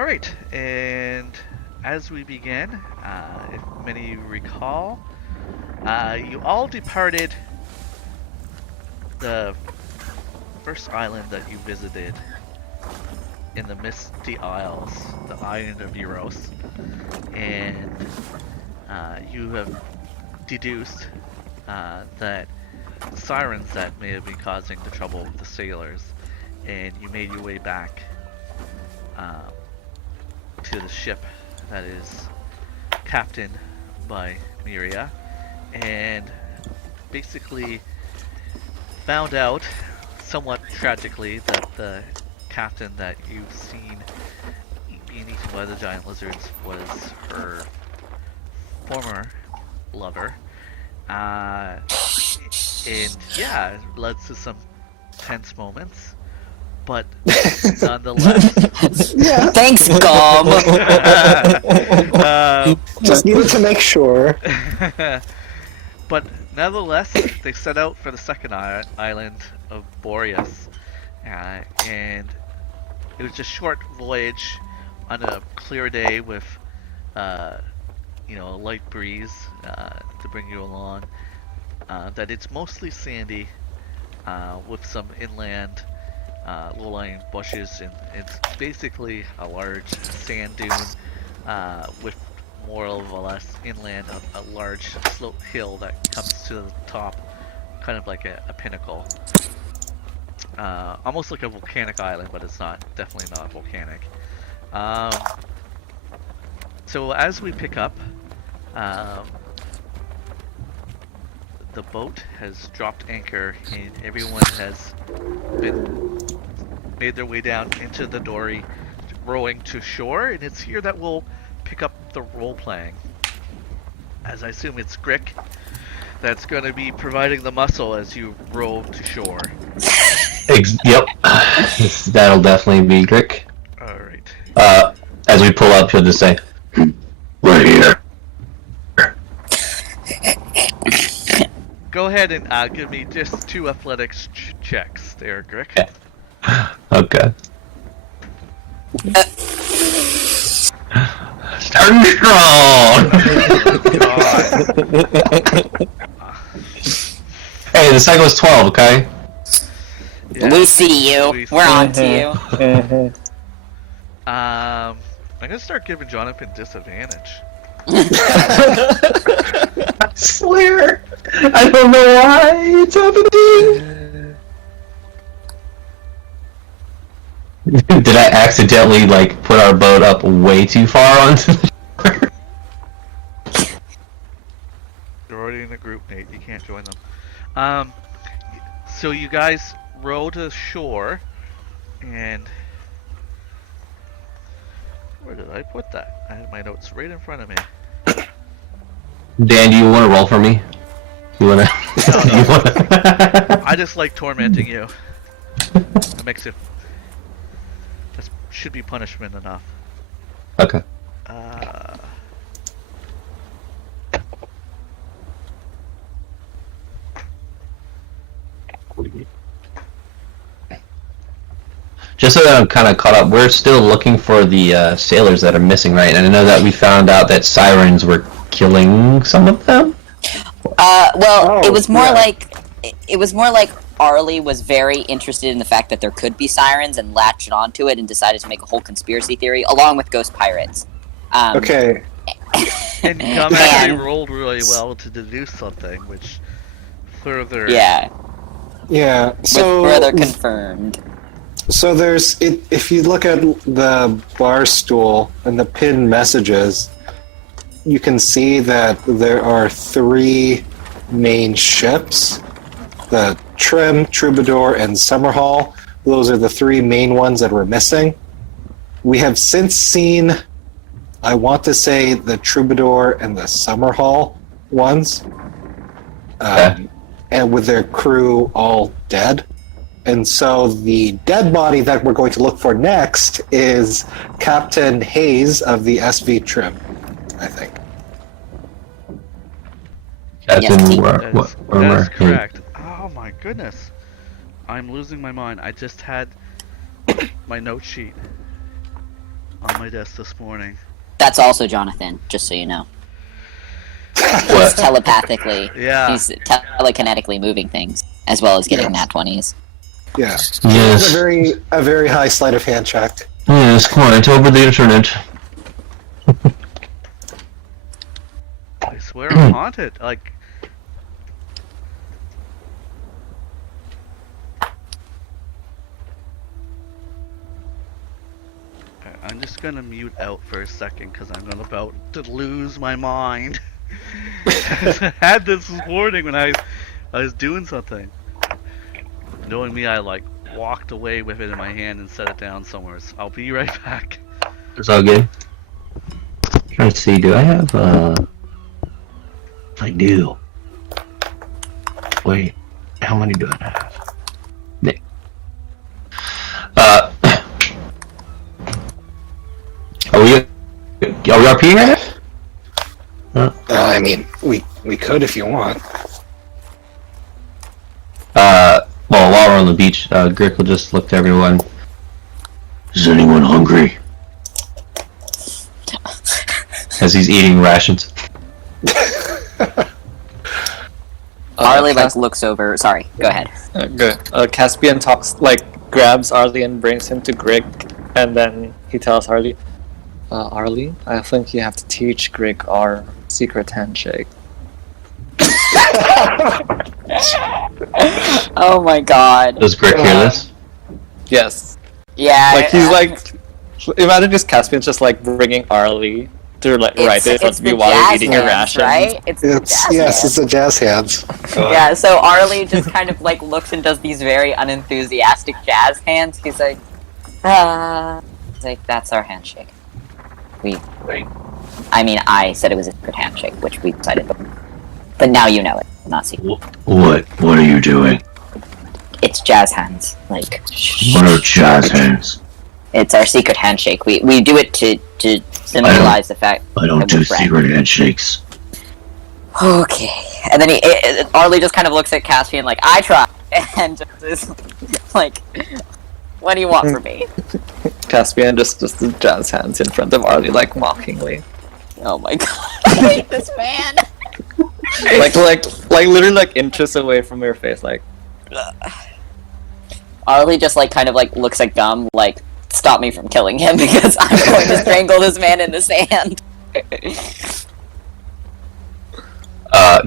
Alright, and as we begin, if many recall, you all departed the first island that you visited in the Misty Isles, the island of Euros, and you have deduced that sirens that may have been causing the trouble with the sailors, and you made your way back to the ship that is captained by Miria, and basically found out, somewhat tragically, that the captain that you've seen being eaten by the giant lizards was her former lover. And yeah, it led to some tense moments, but nonetheless. Yeah. Thanks, Gom. Just needed to make sure. But nonetheless, they set out for the second island of Boreas, and it was a short voyage on a clear day with, a light breeze to bring you along. That it's mostly sandy, with some inland low-lying bushes, and it's basically a large sand dune with more or less inland a large slope hill that comes to the top, kind of like a pinnacle. Almost like a volcanic island, but it's not, definitely not volcanic. So as we pick up, the boat has dropped anchor and everyone has made their way down into the dory, rowing to shore, and it's here that we'll pick up the role playing. As I assume it's Grik that's going to be providing the muscle as you row to shore. Yep, that'll definitely be Grik. Alright. As we pull up, he'll just say, "We're here." Go ahead and give me just 2 athletics checks there, Grik. Okay. Starting strong! Hey, the cycle is 12, okay? Yeah, We see you. We're on to you. I'm gonna start giving Jonathan disadvantage. I swear! I don't know why it's happening! Did I accidentally, put our boat up way too far onto the shore? You're already in a group, Nate. You can't join them. So you guys row to shore, and where did I put that? I had my notes right in front of me. Dan, do you want to roll for me? You wanna? You wanna? I just like tormenting you. That makes it. That should be punishment enough. Okay. Just so that I'm kind of caught up, we're still looking for the sailors that are missing, right? And I know that we found out that sirens were killing some of them. It was more like Arli was very interested in the fact that there could be sirens and latched onto it and decided to make a whole conspiracy theory along with ghost pirates. Okay. And Gum actually rolled really well to deduce something, which further. Yeah. Yeah. So further confirmed. So if you look at the bar stool and the pinned messages, you can see that there are 3 main ships: the Trim, Troubadour, and Summerhall. Those are the 3 main ones that were missing. We have since seen, I want to say, the Troubadour and the Summerhall ones, and with their crew all dead. And so the dead body that we're going to look for next is Captain Hayes of the SV Trim, I think. Captain, That's correct. Oh my goodness. I'm losing my mind. I just had my note sheet. on my desk this morning. That's also Jonathan, just so you know. He's What? telepathically, Yeah. he's telekinetically moving things, as well as getting nat 20s. Yeah. Yes. It's a very high sleight of hand check. Yes, quite over the internet. I swear I'm haunted. Like, I'm just gonna mute out for a second because I'm about to lose my mind. I had this morning when I was doing something. Knowing me, I like walked away with it in my hand and set it down somewhere. So I'll be right back. It's all good. Trying to see, do I have, I do. Wait, how many do I have? Nick. Are we RPing right now? I mean, we could if you want. Well, while we're on the beach, Grik will just look to everyone. Is anyone hungry? As he's eating rations. Arli looks over. Sorry, go ahead. Good. Caspian grabs Arli and brings him to Grik, and then he tells Arli, Arli, I think you have to teach Grik our secret handshake. Oh my god. Does Grik hear this? Yes. Yeah. Imagine just Caspian just bringing Arli to write it it's to be the while you're eating your Jazzhands, rations. right? It's the Jazzhands. It's a jazz hands. Yeah, so Arli just kind of looks and does these very unenthusiastic jazz hands. He's like, He's like, that's our handshake. I said it was a secret handshake, which we decided, but now you know it. Not secret. What are you doing? It's Jazzhands. What are Jazzhands? It's our secret handshake. We do it to symbolize the fact I don't that do we're friends. secret handshakes. Okay. And then Arli just kind of looks at Caspian like, I try. And just is like, what do you want from me? Caspian just the jazz hands in front of Arli, mockingly. Oh my god. I hate this man. Literally inches away from your face, Arli just looks at Gum stop me from killing him because I'm going to strangle this man in the sand.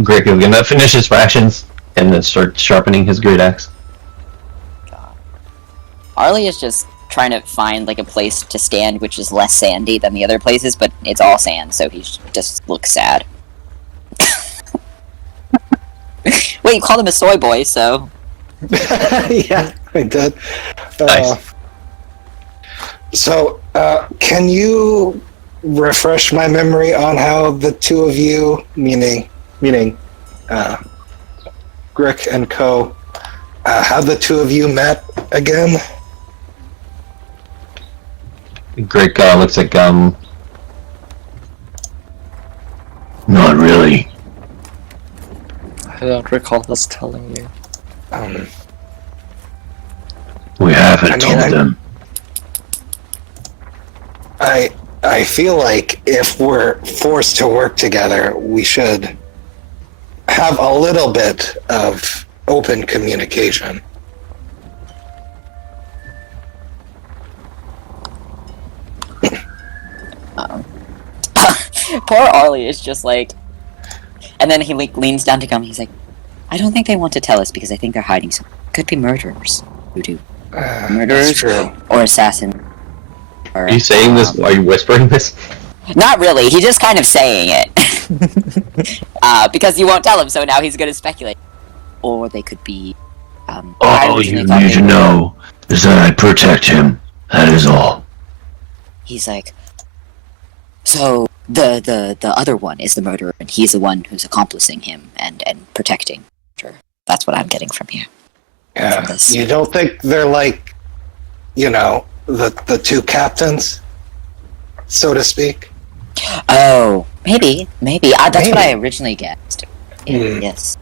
Grik is gonna finish his rations and then start sharpening his great axe. God. Arli is just trying to find a place to stand which is less sandy than the other places, but it's all sand, so he just looks sad. Wait, you called him a soy boy, so... Yeah, I did. Nice. So, can you refresh my memory on how the two of you, meaning Grik and Co, how the two of you met again? Grik looks at Gum. Not really. I don't recall us telling you. We haven't told them. I feel like if we're forced to work together, we should have a little bit of open communication. Poor Arli is just and then he leans down to Gum. He's like, I don't think they want to tell us because I think they're hiding something. Could be murderers who do. Murderers That's true. or assassins. Are you saying this? Are you whispering this? Not really. He's just kind of saying it. Because you won't tell him, so now he's going to speculate. Or they could be... all you need to know is that I protect him. That is all. He's like... So, the other one is the murderer, and he's the one who's accomplishing him and protecting. Sure. That's what I'm getting from here. Yeah. You don't think they're the two captains, so to speak? Oh, maybe. That's what I originally guessed. Yeah, yes.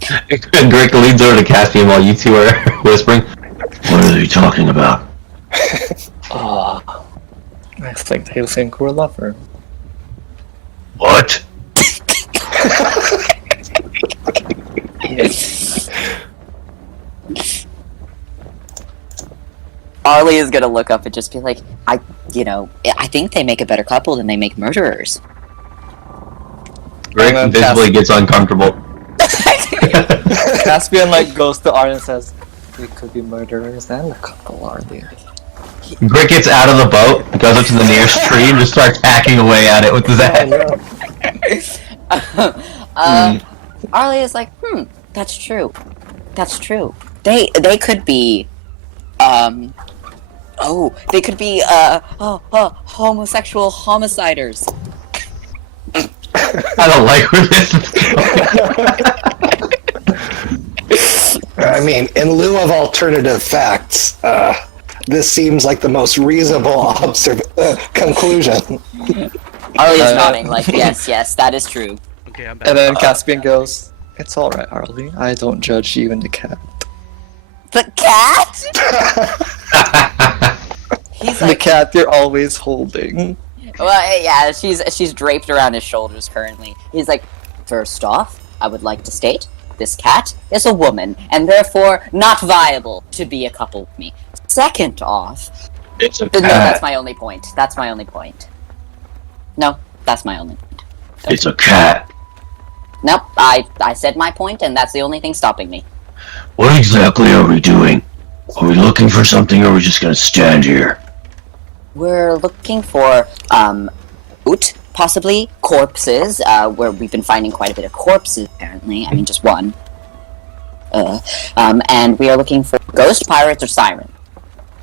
Grik leans over to Caspian while you two are whispering. What are they talking about? I think they think we're lovers. What? Arli is gonna look up and just be like, I think they make a better couple than they make murderers. Grik visibly gets uncomfortable. Caspian like goes to Arli and says, "We could be murderers and a couple, Arli." Grik gets out of the boat, goes up to the nearest tree, and just starts hacking away at it with his axe. Arli is like, that's true. That's true. They could be, they could be, homosexual homiciders. I don't like where this is going. I mean, in lieu of alternative facts, this seems like the most reasonable conclusion. Arli is nodding, like, yes, that is true. Okay, I'm back. And then Caspian goes, "It's alright, Arli. I don't judge you and the cat." The cat? He's The like, cat you're always holding. well, yeah, she's draped around his shoulders currently. He's like, first off, I would like to state, this cat is a woman, and therefore not viable to be a couple with me. Second off, It's a no, cat. that's my only point. That's my only point. No, that's my only point. It's a cat. Nope, I said my point, and that's the only thing stopping me. What exactly are we doing? Are we looking for something, or are we just gonna stand here? We're looking for, possibly corpses, where we've been finding quite a bit of corpses, apparently. I mean, just one. And we are looking for ghost pirates or siren,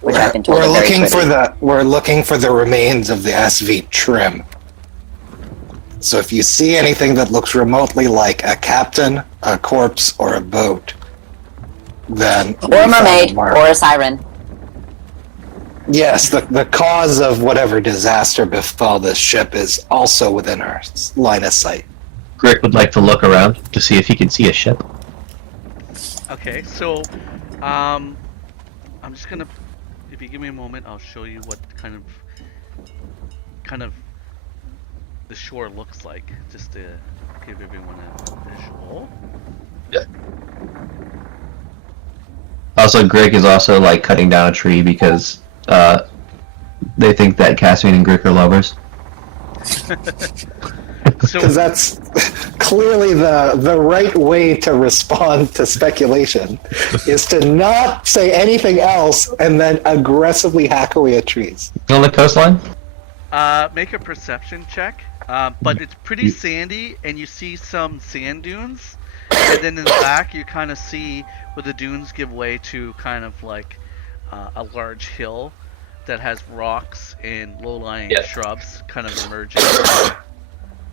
which I've been told We're are very looking for pretty. we're looking for the remains of the SV trim. So if you see anything that looks remotely like a captain, a corpse, or a boat, then Or a mermaid, mark. or a siren. Yes, the cause of whatever disaster befell this ship is also within our line of sight. Grik would like to look around to see if he can see a ship. Okay, so, I'm just gonna, if you give me a moment, I'll show you what kind of the shore looks like, just to give everyone a visual. Also, Grik is also like cutting down a tree because they think that Caspian and Grik are lovers. So, Because that's clearly the right way to respond to speculation, is to not say anything else and then aggressively hack away at trees. On the coastline? make a perception check, but it's pretty sandy, and you see some sand dunes, and then in the back you kind of see where the dunes give way to kind of like a large hill that has rocks and low-lying shrubs kind of emerging.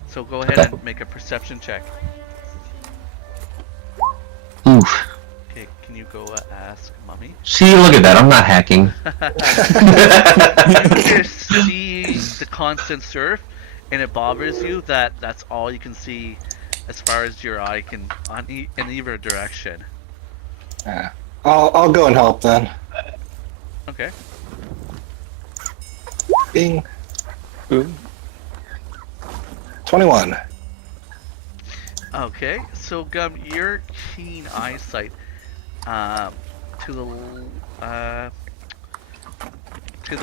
So go ahead and make a perception check. Oof. Okay, can you go ask Mummy? See, look at that. I'm not hacking. You just see the constant surf, and it bothers you that that's all you can see as far as your eye can in either direction. I'll go and help then. Okay. Bing. Ooh. 21. Okay, so Gum, your keen eyesight to the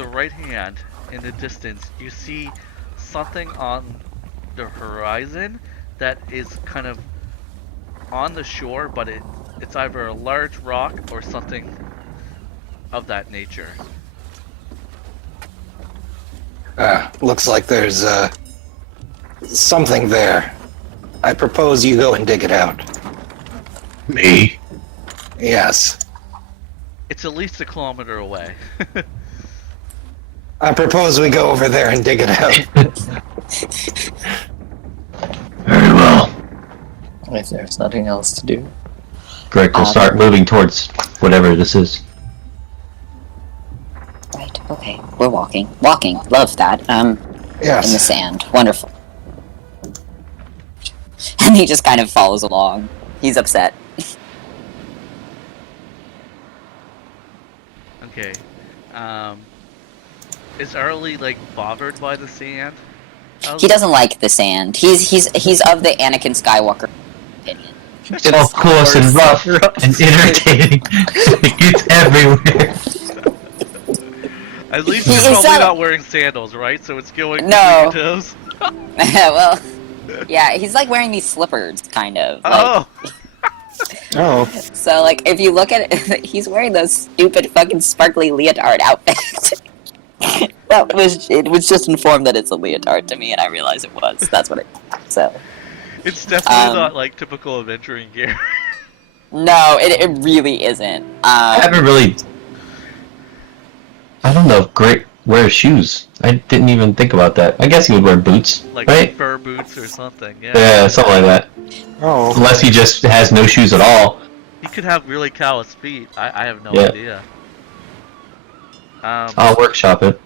right hand in the distance, you see something on the horizon that is kind of on the shore, but it's either a large rock or something of that nature. Looks like there's something there. I propose you go and dig it out. Me? Yes. It's at least a kilometer away. I propose we go over there and dig it out. Very well. If there's nothing else to do. Grik will start moving towards whatever this is. Right, okay. We're walking. Walking. Love that. In the Yes. sand. Wonderful. And he just kind of follows along. He's upset. Okay. Is Arli like bothered by the sand? He doesn't like the sand. He's of the Anakin Skywalker opinion. Of course, and rough and irritating. It's everywhere. At least He- you're he's probably not- not wearing sandals, right? So it's going No. between your toes. Well, yeah, he's like wearing these slippers, kind of. Like, Oh, Oh, So, like, if you look at it, he's wearing those stupid fucking sparkly leotard outfit. It was just informed that it's a leotard to me, and I realized it was. That's what it. So, it's definitely Um, not like typical adventuring gear. no, it really isn't. I haven't really. I don't know if Grik wears shoes. I didn't even think about that. I guess he would wear boots, Like right? fur boots or something. Yeah. Yeah, something like that. oh. Unless he just has no shoes at all. He could have really callous feet. I have no Yeah. idea. I'll workshop it.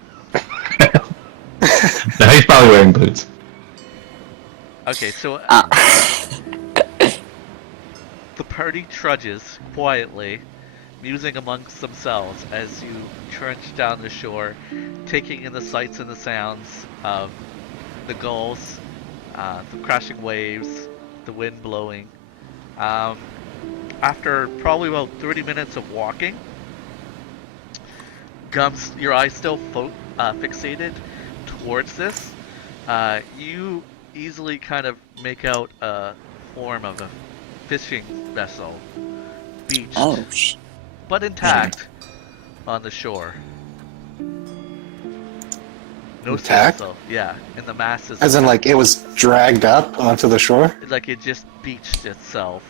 No, he's probably wearing boots. Okay, so the party trudges quietly, musing amongst themselves as you trudge down the shore, taking in the sights and the sounds of the gulls, the crashing waves, the wind blowing. After probably about 30 minutes of walking, Gums, your eyes still fixated towards this. You easily kind of make out a form of a fishing vessel, beached, Oh, but intact, on the shore. No Intact? sail, yeah, and the mast is As in, like, it was dragged up onto the shore? like it just beached itself.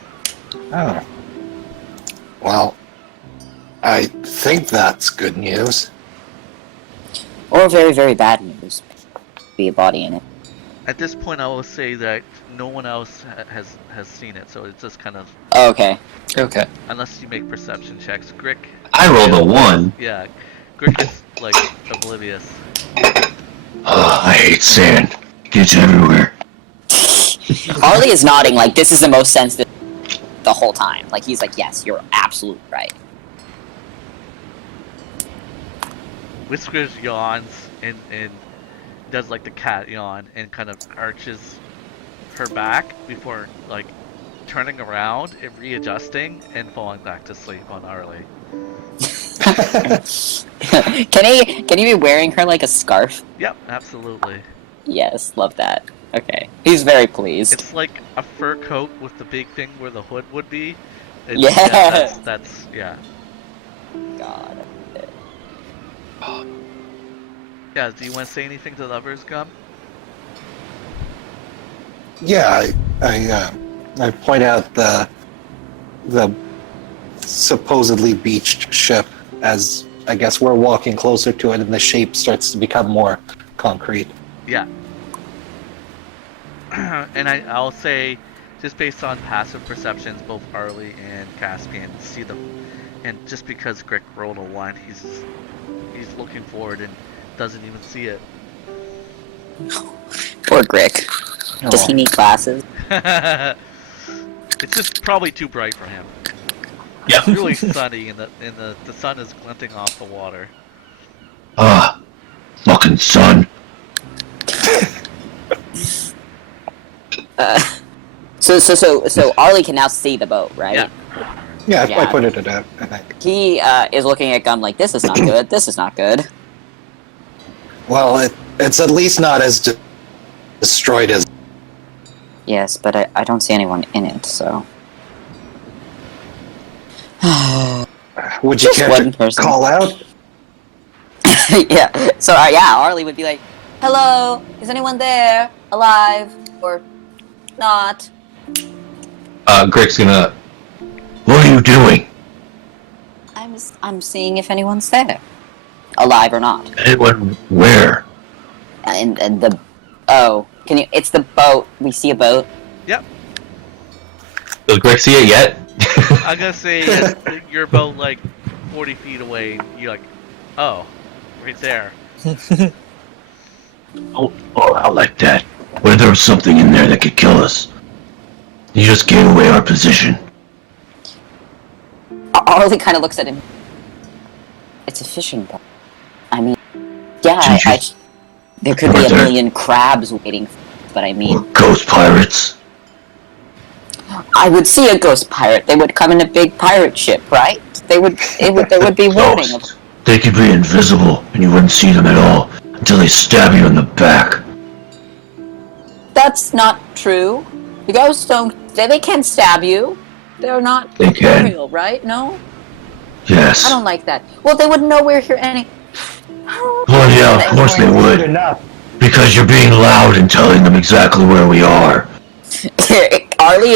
Oh. Well, I think that's good news. or very, very bad news. Be a body in it. At this point, I will say that no one else has seen it, so it's just kind of, Oh, okay. Okay. unless you make perception checks. Grik, I rolled a 1. yeah, Grik is like oblivious. I hate sand. It gets everywhere. Arli is nodding like this is the most sensitive the whole time. Like he's like, yes, you're absolutely right. Whiskers yawns and does like the cat yawn and kind of arches her back before like turning around and readjusting and falling back to sleep on Arli. Can he be wearing her like a scarf? Yep, absolutely. Yes, love that. Okay. He's very pleased. It's like a fur coat with the big thing where the hood would be. Yeah. That's yeah. God. Yeah, do you want to say anything to the others, Gum? Yeah, I point out the supposedly beached ship as I guess we're walking closer to it and the shape starts to become more concrete. Yeah. And I'll say, just based on passive perceptions, both Arli and Caspian see them, and just because Grik rolled a 1, he's looking forward and doesn't even see it. Poor Grik. Does he need glasses? It's just probably too bright for him. Yeah. It's really sunny, and the sun is glinting off the water. Ah, fucking sun. So Arli can now see the boat, right? Yeah. Yeah, I Yeah. pointed it out, I think. He is looking at Gum like, this is not good, this is not good. Well, it's at least not as destroyed as... Yes, but I don't see anyone in it, so... Would you Just care one to person. call out? yeah, so yeah, Arli would be like, hello, is anyone there? Alive? Or not? Grik's gonna. What are you doing? I'm seeing if anyone's there. Alive or not. Anyone where? And the... Oh, can you... It's the boat. We see a boat. Yep. Does Grik see it yet? I'm gonna say you're about like 40 feet away. You're like, oh, right there. Oh, I like that. What if there was something in there that could kill us? You just gave away our position. Arli kind of looks at him. It's a fishing boat. I mean, Yeah, Did you- there could be Are a there- million crabs waiting, but I mean, Or ghost pirates? I would see a ghost pirate. They would come in a big pirate ship, right? There would be warning of. Ghosts. They could be invisible, and you wouldn't see them at all until they stab you in the back. That's not true. The ghosts don't. They can't stab you. They're not They can. real, right? No, Yes. I don't like that. Well, they wouldn't know we're here any. Well, yeah, of course they Good would. enough. Because you're being loud and telling them exactly where we are. Arli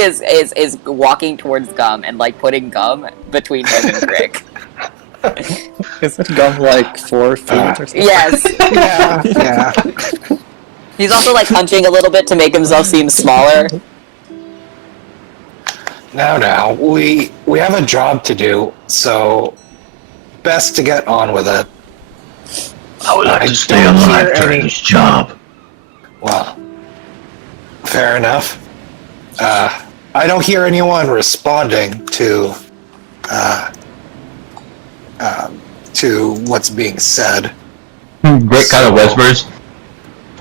is walking towards Gum and like putting gum between him and Grik. Is it gum like 4 feet or something? Yes. Yeah, yeah. He's also like hunching a little bit to make himself seem smaller. Now, we have a job to do, so best to get on with it. I would like I to stay don't alive hear during any- this job. Well, fair enough. I don't hear anyone responding to what's being said. Grik kind of So- whispers.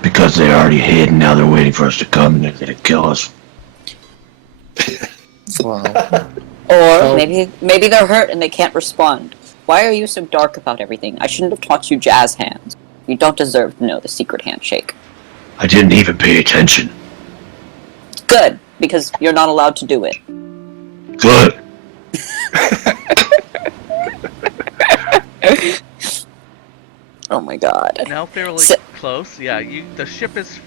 Because they already hid and now they're waiting for us to come and they're gonna kill us. Wow. Or Oh. maybe they're hurt and they can't respond. Why are you so dark about everything? I shouldn't have taught you Jazzhands. You don't deserve to know the secret handshake. I didn't even pay attention. Good, because you're not allowed to do it. Good. Oh my god. Now fairly So- close. Yeah, the ship is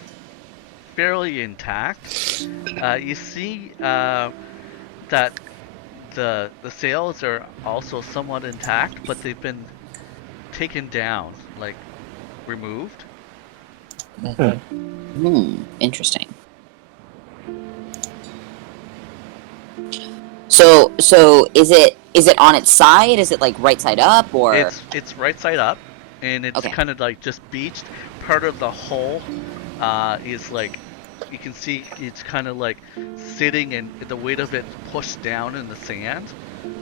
fairly intact. You see that the sails are also somewhat intact, but they've been taken down, like removed. Interesting. So is it on its side? Is it like right side up or? It's right side up, and it's Okay. kind of like just beached. Part of the hull is like, you can see it's kind of like sitting, and the weight of it pushed down in the sand.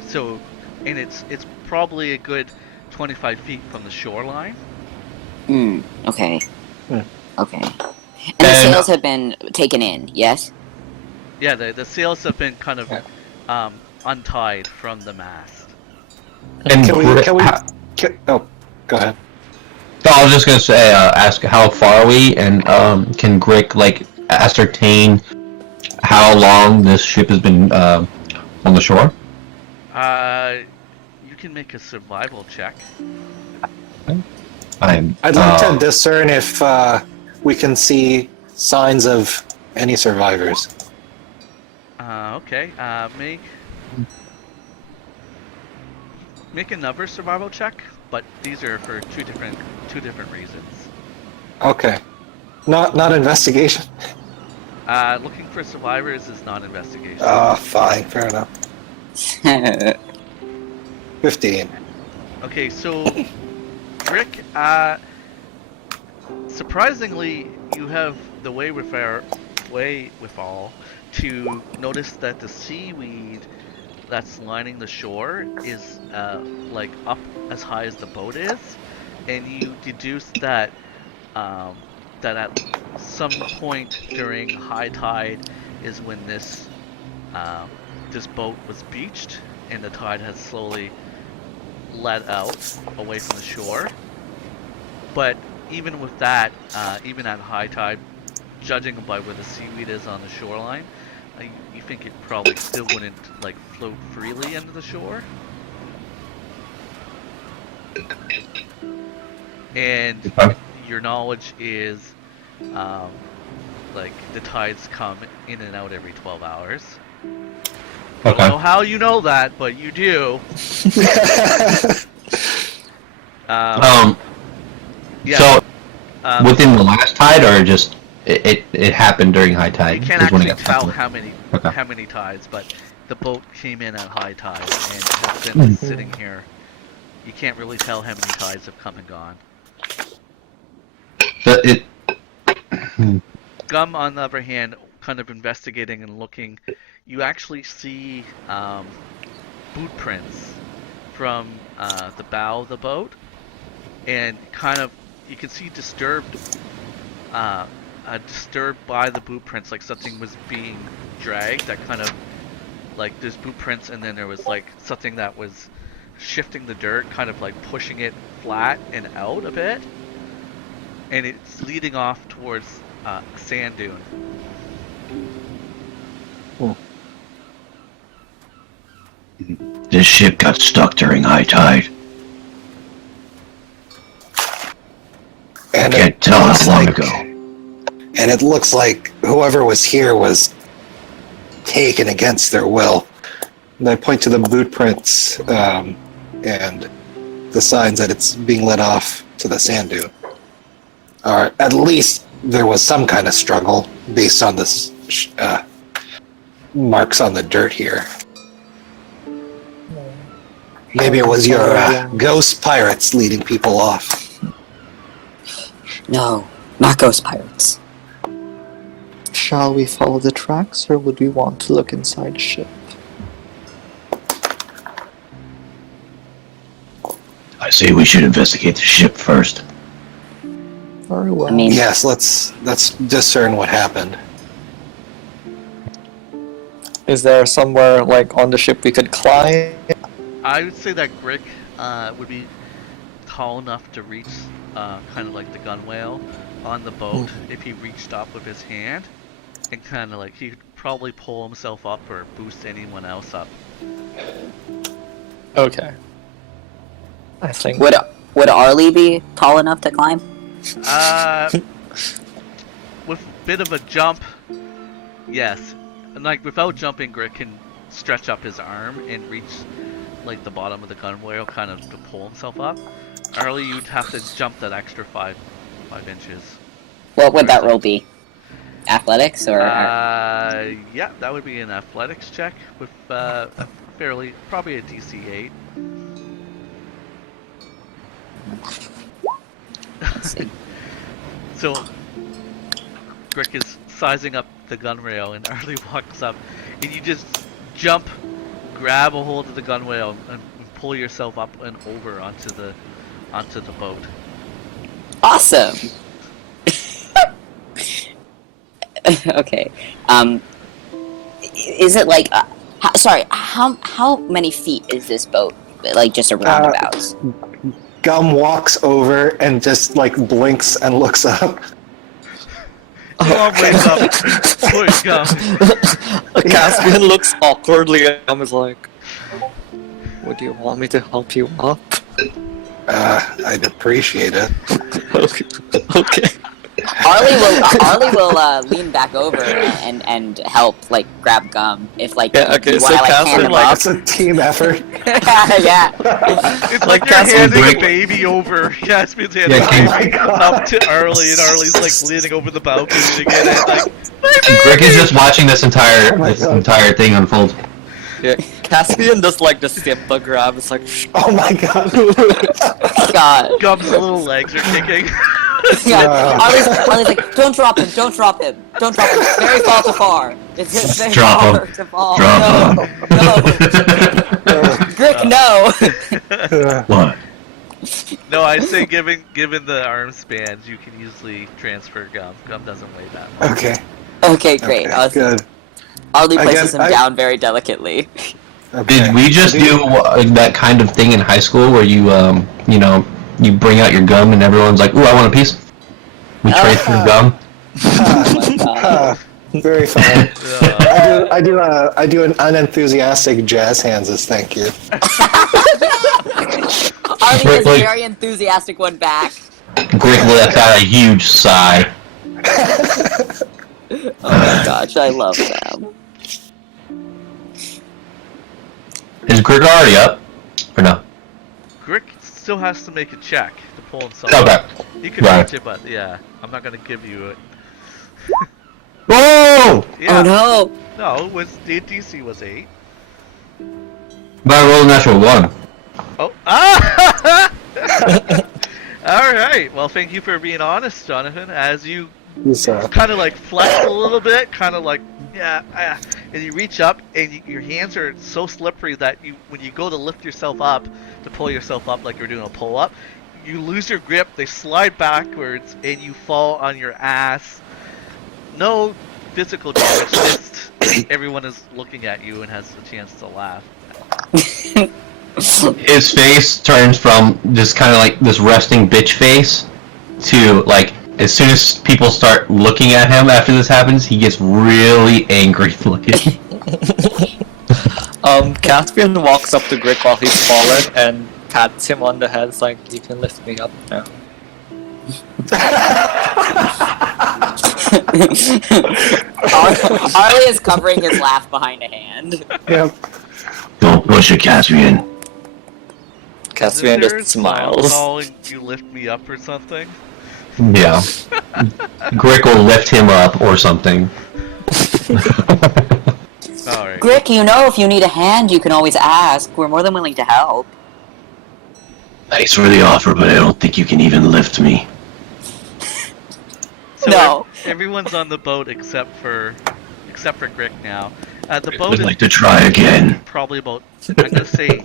So, and it's probably a good 25 feet from the shoreline. Okay. Hmm. Okay. And the And- sails have been taken in, yes? Yeah, the sails have been kind of untied from the mast. And Can we? Oh, go ahead. No, I was just gonna say, ask how far are we, and can Grik like ascertain how long this ship has been on the shore? You can make a survival check. I'm. I'd like to discern if we can see signs of any survivors. Okay. Make another survival check, but these are for two different reasons. Okay. Not investigation. Looking for survivors is not investigation. Fine, fair enough. 15. Okay, so Rick, surprisingly, you have the wherewithal to notice that the seaweed that's lining the shore is like up as high as the boat is, and you deduce that that at some point during high tide is when this boat was beached, and the tide has slowly let out away from the shore. But even with that, even at high tide, judging by where the seaweed is on the shoreline, you think it probably still wouldn't like float freely into the shore. And Okay. your knowledge is like the tides come in and out every 12 hours. I don't know Okay. how you know that, but you do. Yeah. So um, within the last tide, or just it happened during high tide? you can't is when it actually got tell tested? how many tides, but the boat came in at high tide and has been sitting here. You can't really tell how many tides have come and gone. Gum, on the other hand, kind of investigating and looking, you actually see boot prints from the bow of the boat, and kind of you can see disturbed by the boot prints, like something was being dragged. That kind of like there's boot prints, and then there was like something that was shifting the dirt, kind of like pushing it flat and out a bit, and it's leading off towards a sand dune. This ship got stuck during high tide. I And can't it tell looks how long like- ago. And it looks like whoever was here was taken against their will. And I point to the boot prints and the signs that it's being led off to the sand dune. Or at least there was some kind of struggle based on this marks on the dirt here. Maybe it was your ghost pirates leading people off. No, not ghost pirates. Shall we follow the tracks, or would we want to look inside the ship? I say we should investigate the ship first. Very well. I mean, Yes, let's discern what happened. Is there somewhere like on the ship we could climb? I would say that Grik would be tall enough to reach kind of like the gunwale on the boat if he reached up with his hand, and kind of like he could probably pull himself up or boost anyone else up. Okay. I think. would Arli be tall enough to climb? With a bit of a jump, yes. And like without jumping, Grik can stretch up his arm and reach like the bottom of the gunwale, kind of to pull himself up. Arli, you'd have to jump that extra 5 inches. What would that roll be? Athletics or? Yeah, that would be an athletics check with a probably a DC 8. Let's see. So, Grik is sizing up the gunwale, and Arli walks up, and you just jump, grab a hold of the gunwale, and pull yourself up and over onto the boat. Awesome. Okay. Is it like? Sorry. How many feet is this boat? Like just a roundabouts. Gum walks over and just like blinks and looks up. Gum wakes up. Push Gum. Caspian looks awkwardly at him. Is like, would you want me to help you up? I'd appreciate it. Okay. Arli will lean back over and help like grab Gum if like Yeah, okay, you so wanna, like, hand Caspian, him like, up. It's a team effort. Yeah. It's Like like you're Caspian handing Grik- a baby over. Caspian's handing Yeah, a can- baby up to Arli, and Arli's like leaning over the balcony to get it. Like, Grik is just watching this entire my God. entire thing unfold. Yeah. Caspian does like the simba grab. It's like, Oh my god. God. Gum's little legs are kicking. Yeah. Arli's like, don't drop him. Don't drop him. Don't drop him. It's very far to far. It's very Drop far him. to fall. Drop no. him. No. Grik, no. What? No, I say given the arm spans, you can easily transfer Gum. Gum doesn't weigh that much. Okay. Okay, great. Okay, good. Arli I places guess him I- down very delicately. Okay. Did we just do that kind of thing in high school where you you bring out your gum and everyone's like, "Ooh, I want a piece." We trade for gum. Very fun. Uh, I do an unenthusiastic jazz hands as thank you. Arli is Like- very enthusiastic one back. Grik lets out a huge sigh. Oh my gosh, I love them. Is Grik already up? Or no? Grik still has to make a check to pull himself Okay. up. You can Right. reach it, but yeah, I'm not gonna give you it. Whoa! Yeah. Oh no! No, the DC was 8. But I rolled a natural 1. Oh, ah! All right. Well, thank you for being honest, Jonathan. As you He's, kind of like flex a little bit, kind of like and you reach up, and your hands are so slippery that when you go to lift yourself up, to pull yourself up like you're doing a pull-up, you lose your grip, they slide backwards, and you fall on your ass. No physical damage, just everyone is looking at you and has a chance to laugh. His face turns from just kind of like this resting bitch face to like as soon as people start looking at him after this happens, he gets really angry looking. Caspian walks up to Grik while he's fallen and pats him on the head. It's like, you can lift me up now. Arli is covering his laugh behind a hand. Yep. Don't push it, Caspian. Caspian just smiles. Calling you lift me up or something? Yeah. Grik will lift him up or something. Alright. Grik, you know if you need a hand, you can always ask. We're more than willing to help. Thanks for the offer, but I don't think you can even lift me. So No. Everyone's on the boat except for Grik now. The boat Would is like to try again. probably about, I'm gonna say,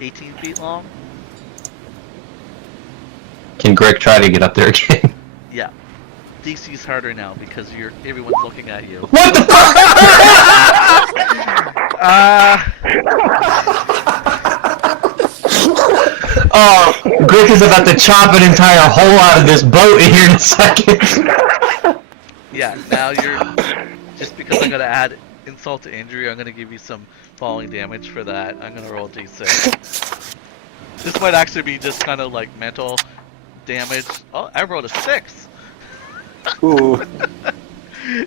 18 feet long. Can Grik try to get up there again? Yeah. DC's harder now because everyone's looking at you. What the fuck? Oh, Grik is about to chop an entire hole out of this boat here in a second. Yeah, now you're... Just because I'm gonna add insult to injury, I'm gonna give you some falling damage for that. I'm gonna roll D6. This might actually be just kind of like mental damage. Oh, I rolled a 6! Ooh.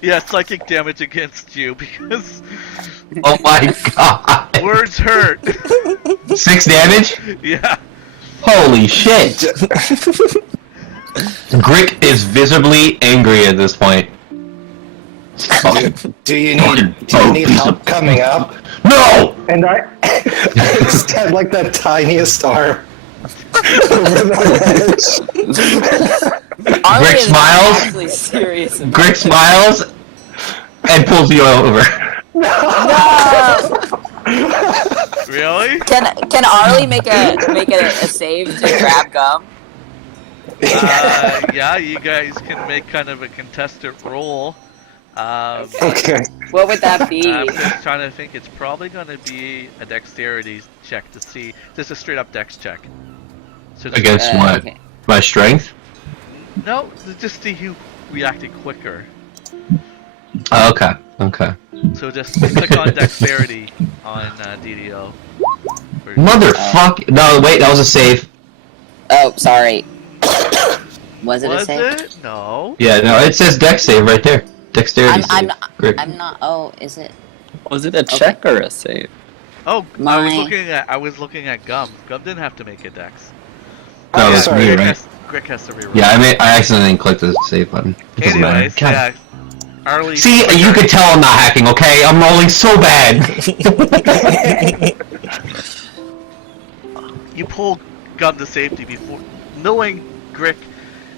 Yeah, psychic damage against you because Oh my god. words hurt. 6 damage? Yeah. Holy shit. Grik is visibly angry at this point. Do you need help coming up? No! And I just had like that tiniest arm over the Arli Grik is smiles. actually serious about Grik it. smiles and pulls you over. Really? Can Arli make a save to grab gum? Yeah, you guys can make kind of a contested roll. Okay. What would that be? I'm just trying to think. It's probably going to be a dexterity check to see. Just a straight up dex check. So just, Against what? Okay. My strength? No, just see who reacted quicker. Oh, okay. Okay. So just click on dexterity on DDO. Motherfuck. No, wait, that was a save. Oh, sorry. Was it a Was save? it? No. Yeah, no, it says dex save right there. Dexterity I'm save. Grik. I'm not. Oh, is it? Was it a check or a save? Oh, My- I was looking at Gum. Gum didn't have to make a dex. No, Oh, it's sorry. me, Grik right? has to reroll. Yeah, I accidentally clicked the save button. It doesn't matter. Anyways, God. yeah. Arli. See, you could tell I'm not hacking, okay? I'm rolling so bad. You pull Gum to safety before knowing Grik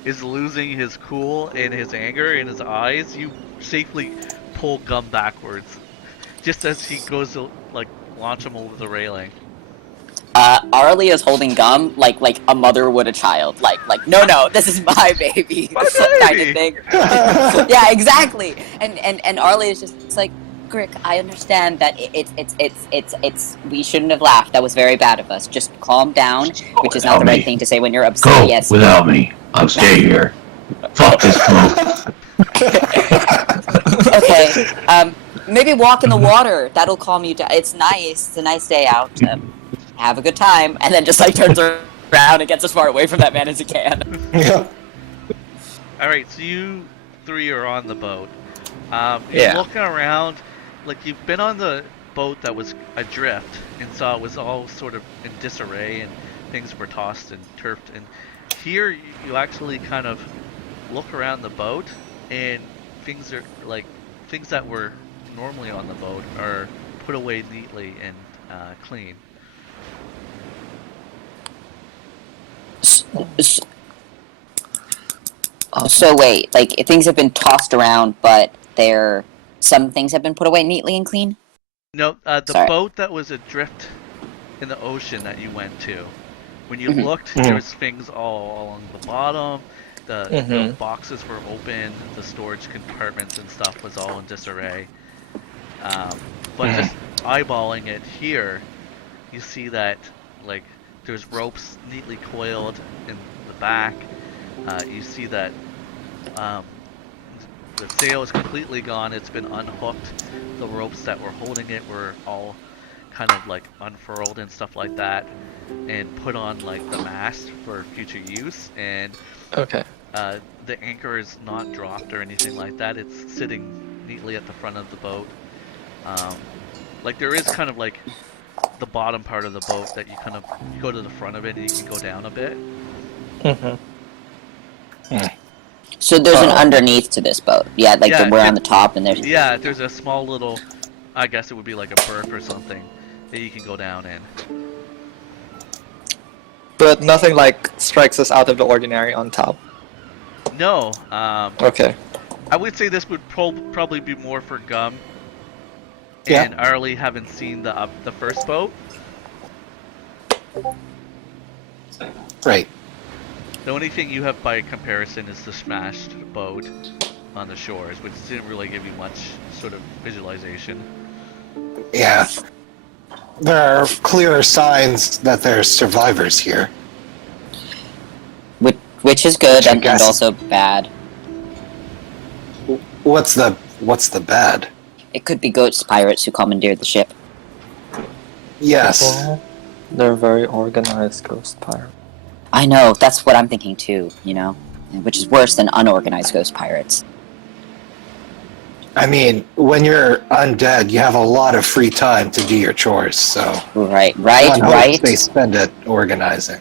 is losing his cool and his anger in his eyes. You safely pull Gum backwards, just as he goes to like launch him over the railing. Arli is holding gum like a mother would a child. Like no, this is my baby. My kind baby! of thing. Yeah, exactly. And Arli is just it's like, Grik, I understand that it's we shouldn't have laughed. That was very bad of us. Just calm down, which is not the right thing to say when you're upset. Go Yes. without me. I'll stay here. Fuck this boat. Okay. Maybe walk in the water. That'll calm you down. It's nice. It's a nice day out. Have a good time, and then just like turns around and gets as far away from that man as he can. Yeah. Alright, so you three are on the boat. You're Yeah. looking around, like you've been on the boat that was adrift, and saw it was all sort of in disarray, and things were tossed and turfed. And here you actually kind of look around the boat, and things are like, things that were normally on the boat are put away neatly and clean. So wait, like things have been tossed around, but some things have been put away neatly and clean. No, the Sorry. boat that was adrift in the ocean that you went to, When you looked, there was things all along the bottom. The boxes were open. The storage compartments and stuff was all in disarray. But just eyeballing it here, you see that like there's ropes neatly coiled in the back. You see that the sail is completely gone. It's been unhooked. The ropes that were holding it were all kind of like unfurled and stuff like that, and put on like the mast for future use. And Okay. the anchor is not dropped or anything like that. It's sitting neatly at the front of the boat. Like there is kind of like the bottom part of the boat that you go to the front of it and you can go down a bit. So there's an underneath to this boat. Yeah, like Yeah, we're on the top and there's... Yeah, there's a small little, I guess it would be like a berth or something that you can go down in. But nothing like strikes us out of the ordinary on top. No, Okay. I would say this would probably be more for Gum Yeah. and Arli haven't seen the first boat. Right. The only thing you have by comparison is the smashed boat on the shores, which didn't really give you much sort of visualization. Yeah. There are clear signs that there's survivors here. Which is good I and guess- also bad. What's the bad? It could be ghost pirates who commandeered the ship. Yes. Well, they're very organized ghost pirates. I know, that's what I'm thinking too, you know? Which is worse than unorganized ghost pirates. I mean, when you're undead, you have a lot of free time to do your chores, so Right. one hopes they spend it organizing.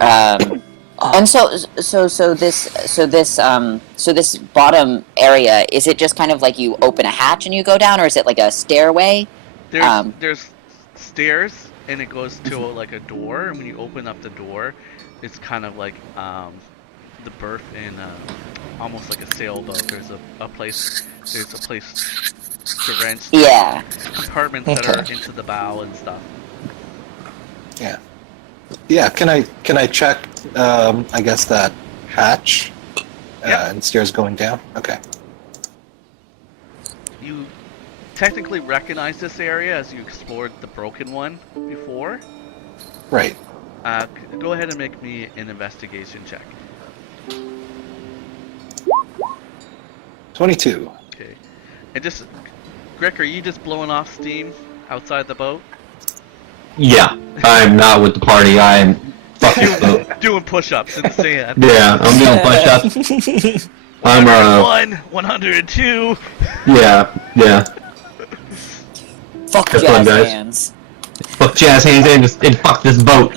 And so this bottom area, is it just kind of like you open a hatch and you go down, or is it like a stairway? There's stairs and it goes to like a door, and when you open up the door, it's kind of like the berth in almost like a sailboat. There's a place to rent Yeah. compartments that are into the bow and stuff. Yeah. Yeah, can I check I guess that hatch Yeah. and stairs going down? Okay. You technically recognize this area as you explored the broken one before. Right. Go ahead and make me an investigation check. 22. Okay. And just, Grik, are you just blowing off steam outside the boat? Yeah, I'm not with the party. I'm fucking the boat. Doing push-ups in the sand. Yeah, I'm doing push-ups. I'm 102. yeah. Fuck Have fun, jazz guys. hands. Fuck Jazzhands and fuck this boat.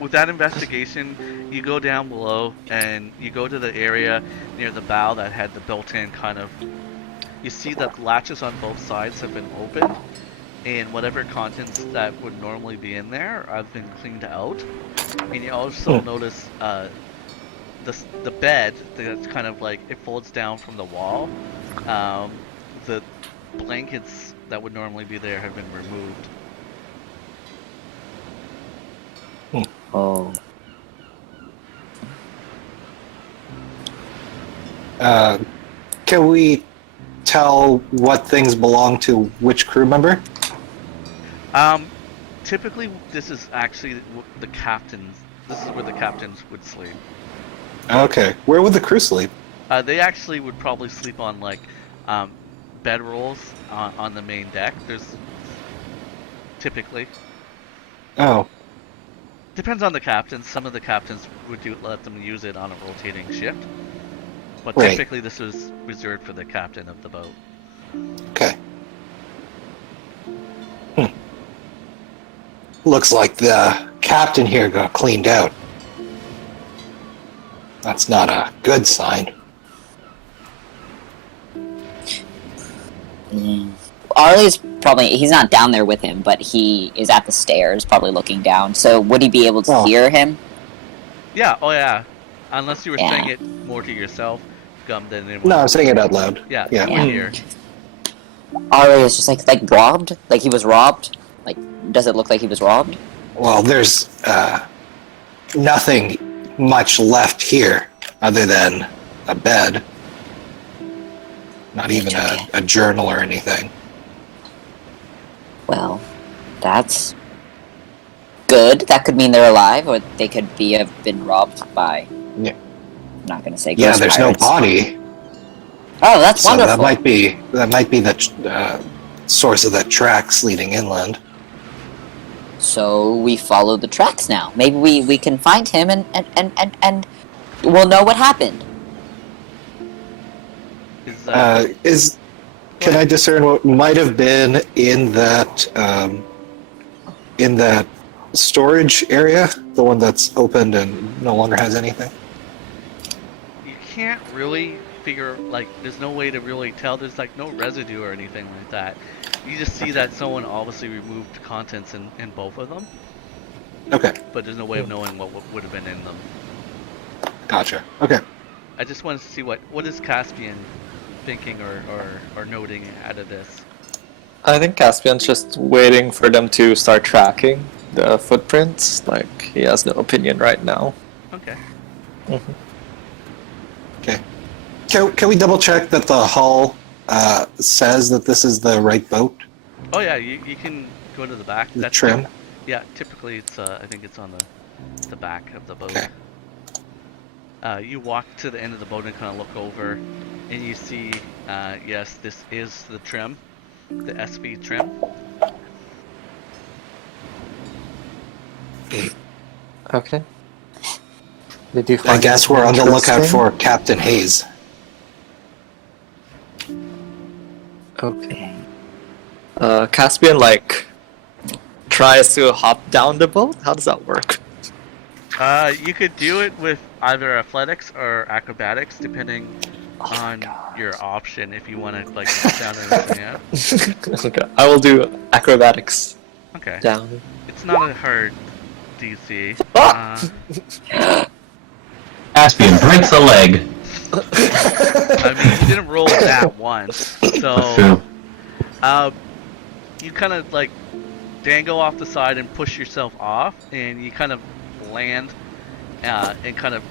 With that investigation, you go down below and you go to the area near the bow that had the built-in kind of... You see that the latches on both sides have been opened, and whatever contents that would normally be in there have been cleaned out. And you also notice the bed that's kind of like, it folds down from the wall. The blankets that would normally be there have been removed. Oh. Can we tell what things belong to which crew member? Typically, this is actually the captain's. This is where the captains would sleep. Okay. Where would the crew sleep? They actually would probably sleep on like bed rolls on the main deck. There's typically Oh. depends on the captains. Some of the captains would let them use it on a rotating shift, but Right. typically this was reserved for the captain of the boat. Okay. Looks like the captain here got cleaned out. That's not a good sign. Arli's probably, he's not down there with him, but he is at the stairs, probably looking down. So would he be able to Oh. hear him? Yeah. Oh yeah. Unless you were Yeah. saying it more to yourself, Gum, than it No, I'm was. saying it out loud. Yeah. Yeah. You would hear. Arli is just like robbed? Like he was robbed? Like, does it look like he was robbed? Well, there's nothing much left here other than a bed. Not even a journal or anything. Well, that's good. That could mean they're alive, or they could have been robbed by. Yeah. I'm not gonna say. Yeah, ghost there's pirates. no body. Oh, that's So wonderful. that might be the source of the tracks leading inland. So we follow the tracks now. Maybe we can find him and we'll know what happened. Can I discern what might have been in that storage area, the one that's opened and no longer has anything? You can't really figure, like, there's no way to really tell. There's like no residue or anything like that. You just see that someone obviously removed contents in both of them, Okay, but there's no way of knowing what would have been in them. gotcha. Okay. I just wanted to see what is Caspian thinking or noting out of this. I think Caspian's just waiting for them to start tracking the footprints. Like, he has no opinion right now. Okay. Okay. Can we double check that the hull says that this is the right boat? Oh yeah, you can go to the back. The trim? Yeah, typically it's I think it's on the back of the boat. Okay. You walk to the end of the boat and kind of look over, and you see, yes, this is the trim, the SV trim. Okay. Did you find I guess we're on the lookout interesting? for Captain Hayes. Okay. Caspian, like, tries to hop down the boat? How does that work? You could do it with either athletics or acrobatics, depending on your option. If you want to like sit down in the sand. Okay, I will do acrobatics Okay. down. It's not a hard DC. Caspian breaks a leg. I mean, you didn't roll that once, so True. you kind of like dangle off the side and push yourself off, and you kind of land and kind of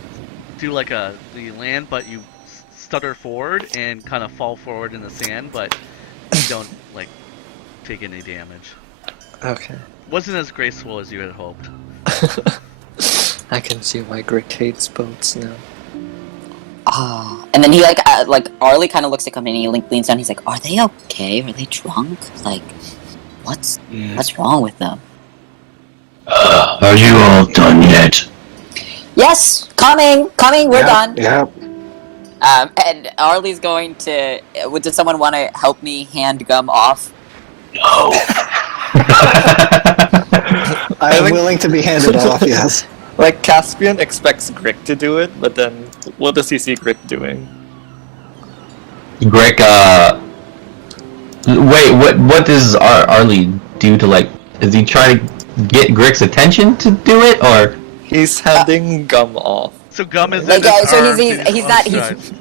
do like the land, but you stutter forward and kind of fall forward in the sand, but you don't like take any damage. Okay. Wasn't as graceful as you had hoped. I can see why Grik hates boats now. Ah, and then he like Arli kind of looks at him and he leans down. He's like, "Are they okay? Are they drunk? Like, what's wrong with them?" Are you all done yet? Yes, coming. We're done. Yeah. And Arli's going to. Does someone want to help me hand Gum off? No. I'm willing to be handed off, yes. Like, Caspian expects Grik to do it, but then what does he see Grik doing? Grik, wait, what does Arli do to, like, is he trying to get Grik's attention to do it, or? He's handing Gum off. So Gum is Like, in his so arms, he's not- outstretched.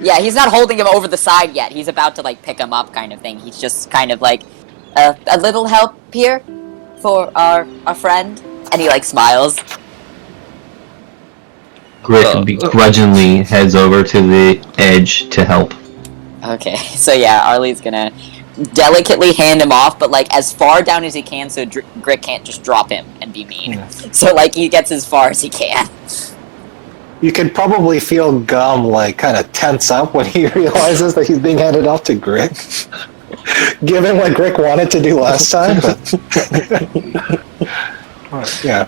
Yeah, he's not holding him over the side yet. He's about to like pick him up, kind of thing. He's just kind of like, a little help here for our friend, and he like smiles. Grik begrudgingly heads over to the edge to help. Okay, so yeah, Arli's gonna delicately hand him off, but like as far down as he can, so Grik can't just drop him and be mean. Yeah. So like he gets as far as he can. You can probably feel Gum like kind of tense up when he realizes that he's being handed off to Grik. Given what Grik wanted to do last time, but yeah,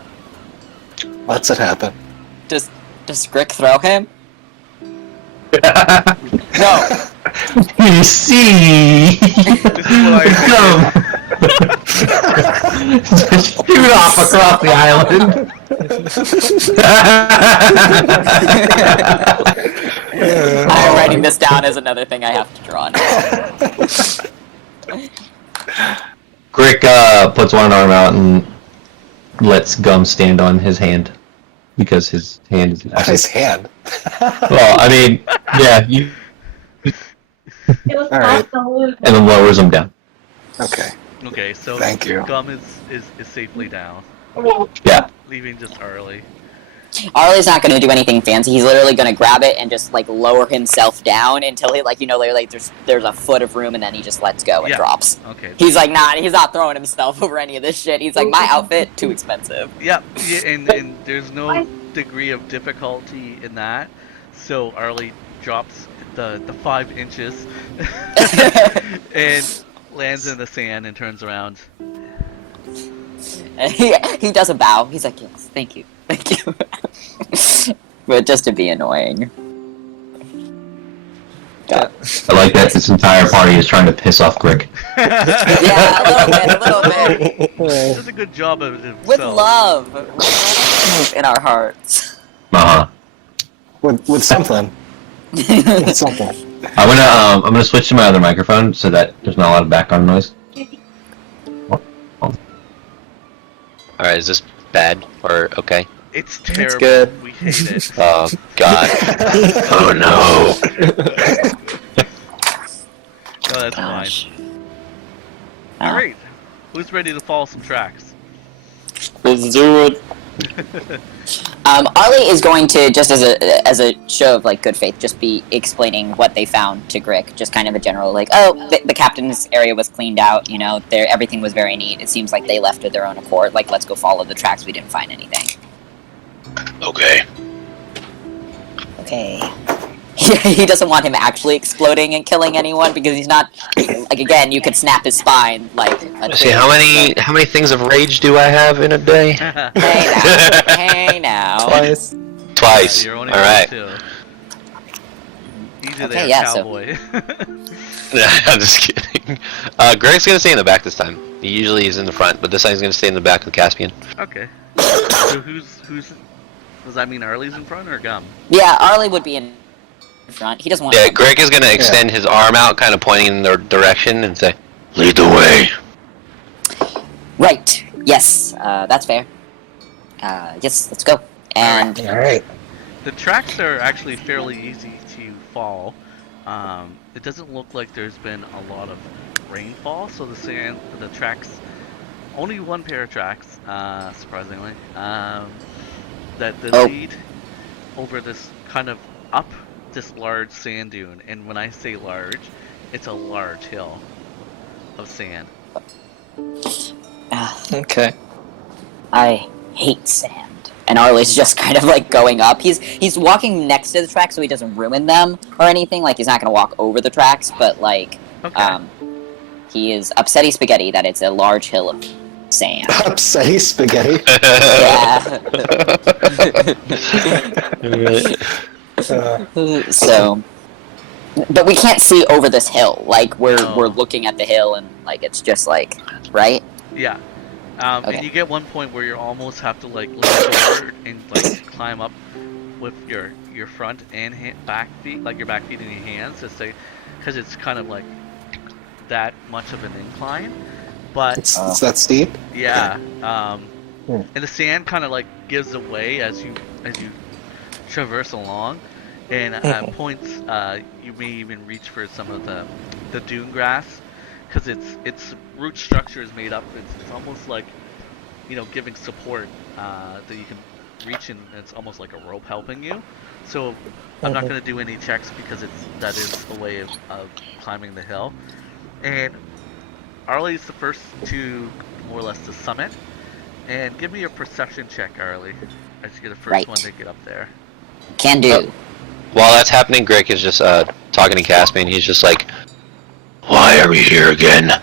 lets it happen. Does Grik throw him? No. You see, This is what I Gum just shoot off across the island. I'm writing this down as another thing I have to draw now. Grik puts one arm out and lets Gum stand on his hand because his hand is On his hand. well, I mean, yeah, you All right. and then lowers him down. Okay. Okay, so Thank you. Gum is safely down, Yeah. leaving just Arli. Arli's not going to do anything fancy. He's literally going to grab it and just like lower himself down until he like there's a foot of room, and then he just lets go and Yeah. drops. Okay. He's like, nah, he's not throwing himself over any of this shit. He's like, my outfit too expensive. Yeah, and there's no degree of difficulty in that. So Arli drops the 5 inches and lands in the sand and turns around. He does a bow. He's like, yes, thank you. But just to be annoying. Yeah. I like that this entire party is trying to piss off Grik. Yeah, a little bit. Does a good job of it himself. With love. With love in our hearts. Uh-huh. With something. With something. I'm gonna switch to my other microphone so that there's not a lot of background noise. Alright, is this bad or okay? It's terrible. good. We hate it. Oh god. Oh no. No, that's Gosh. fine. Oh. Alright. Who's ready to follow some tracks? Let's do it. Arli is going to, just as a show of like good faith, just be explaining what they found to Grik, just kind of a general like, oh, the captain's area was cleaned out, you know, everything was very neat. It seems like they left of their own accord. Like, let's go follow the tracks. We didn't find anything. Okay. Okay. He doesn't want him actually exploding and killing anyone because he's not. Like, again, you could snap his spine like. A See how many things of rage do I have in a day? Hey now. Twice. Twice. You're only Alright. two. Easy Okay, there, yeah, so- cowboy. I'm just kidding. Greg's gonna stay in the back this time. He usually is in the front, but this time he's gonna stay in the back of the Caspian. Okay. So who's does that mean Arli's in front or Gum? Yeah, Arli would be in front. He doesn't want. Yeah, to Greg is gonna extend his arm out, kind of pointing in their direction, and say, Lead the way. Right. Yes. That's fair. Yes. Let's go. And Alright. The tracks are actually fairly easy to follow. It doesn't look like there's been a lot of rainfall, so the tracks, only one pair of tracks, surprisingly, that lead over this kind of up this large sand dune. And when I say large, it's a large hill of sand. Okay. I hate sand. And Arli's just kind of like going up. He's walking next to the tracks so he doesn't ruin them or anything. Like, he's not gonna walk over the tracks, but like, Okay. he is upsetty spaghetti that it's a large hill of sand. Upsetty spaghetti. Yeah. So, but we can't see over this hill. Like, we're looking at the hill and like it's just like, right? Yeah. Okay. And you get one point where you almost have to like lean forward and like climb up with your front and back feet, like your back feet and your hands, to say, because it's kind of like that much of an incline. But It's that steep? yeah, Hmm. and the sand kind of like gives away as you traverse along, and at points you may even reach for some of the dune grass, because its root structure is made up. It's almost like, you know, giving support that you can reach, and it's almost like a rope helping you. So I'm not going to do any checks because that is a way of climbing the hill. And Arli's the first to more or less the summit. And give me a perception check, Arli, as you're the first Right. one to get up there. Can do. while that's happening, Greg is just talking to Caspian. He's just like, Why are we here again?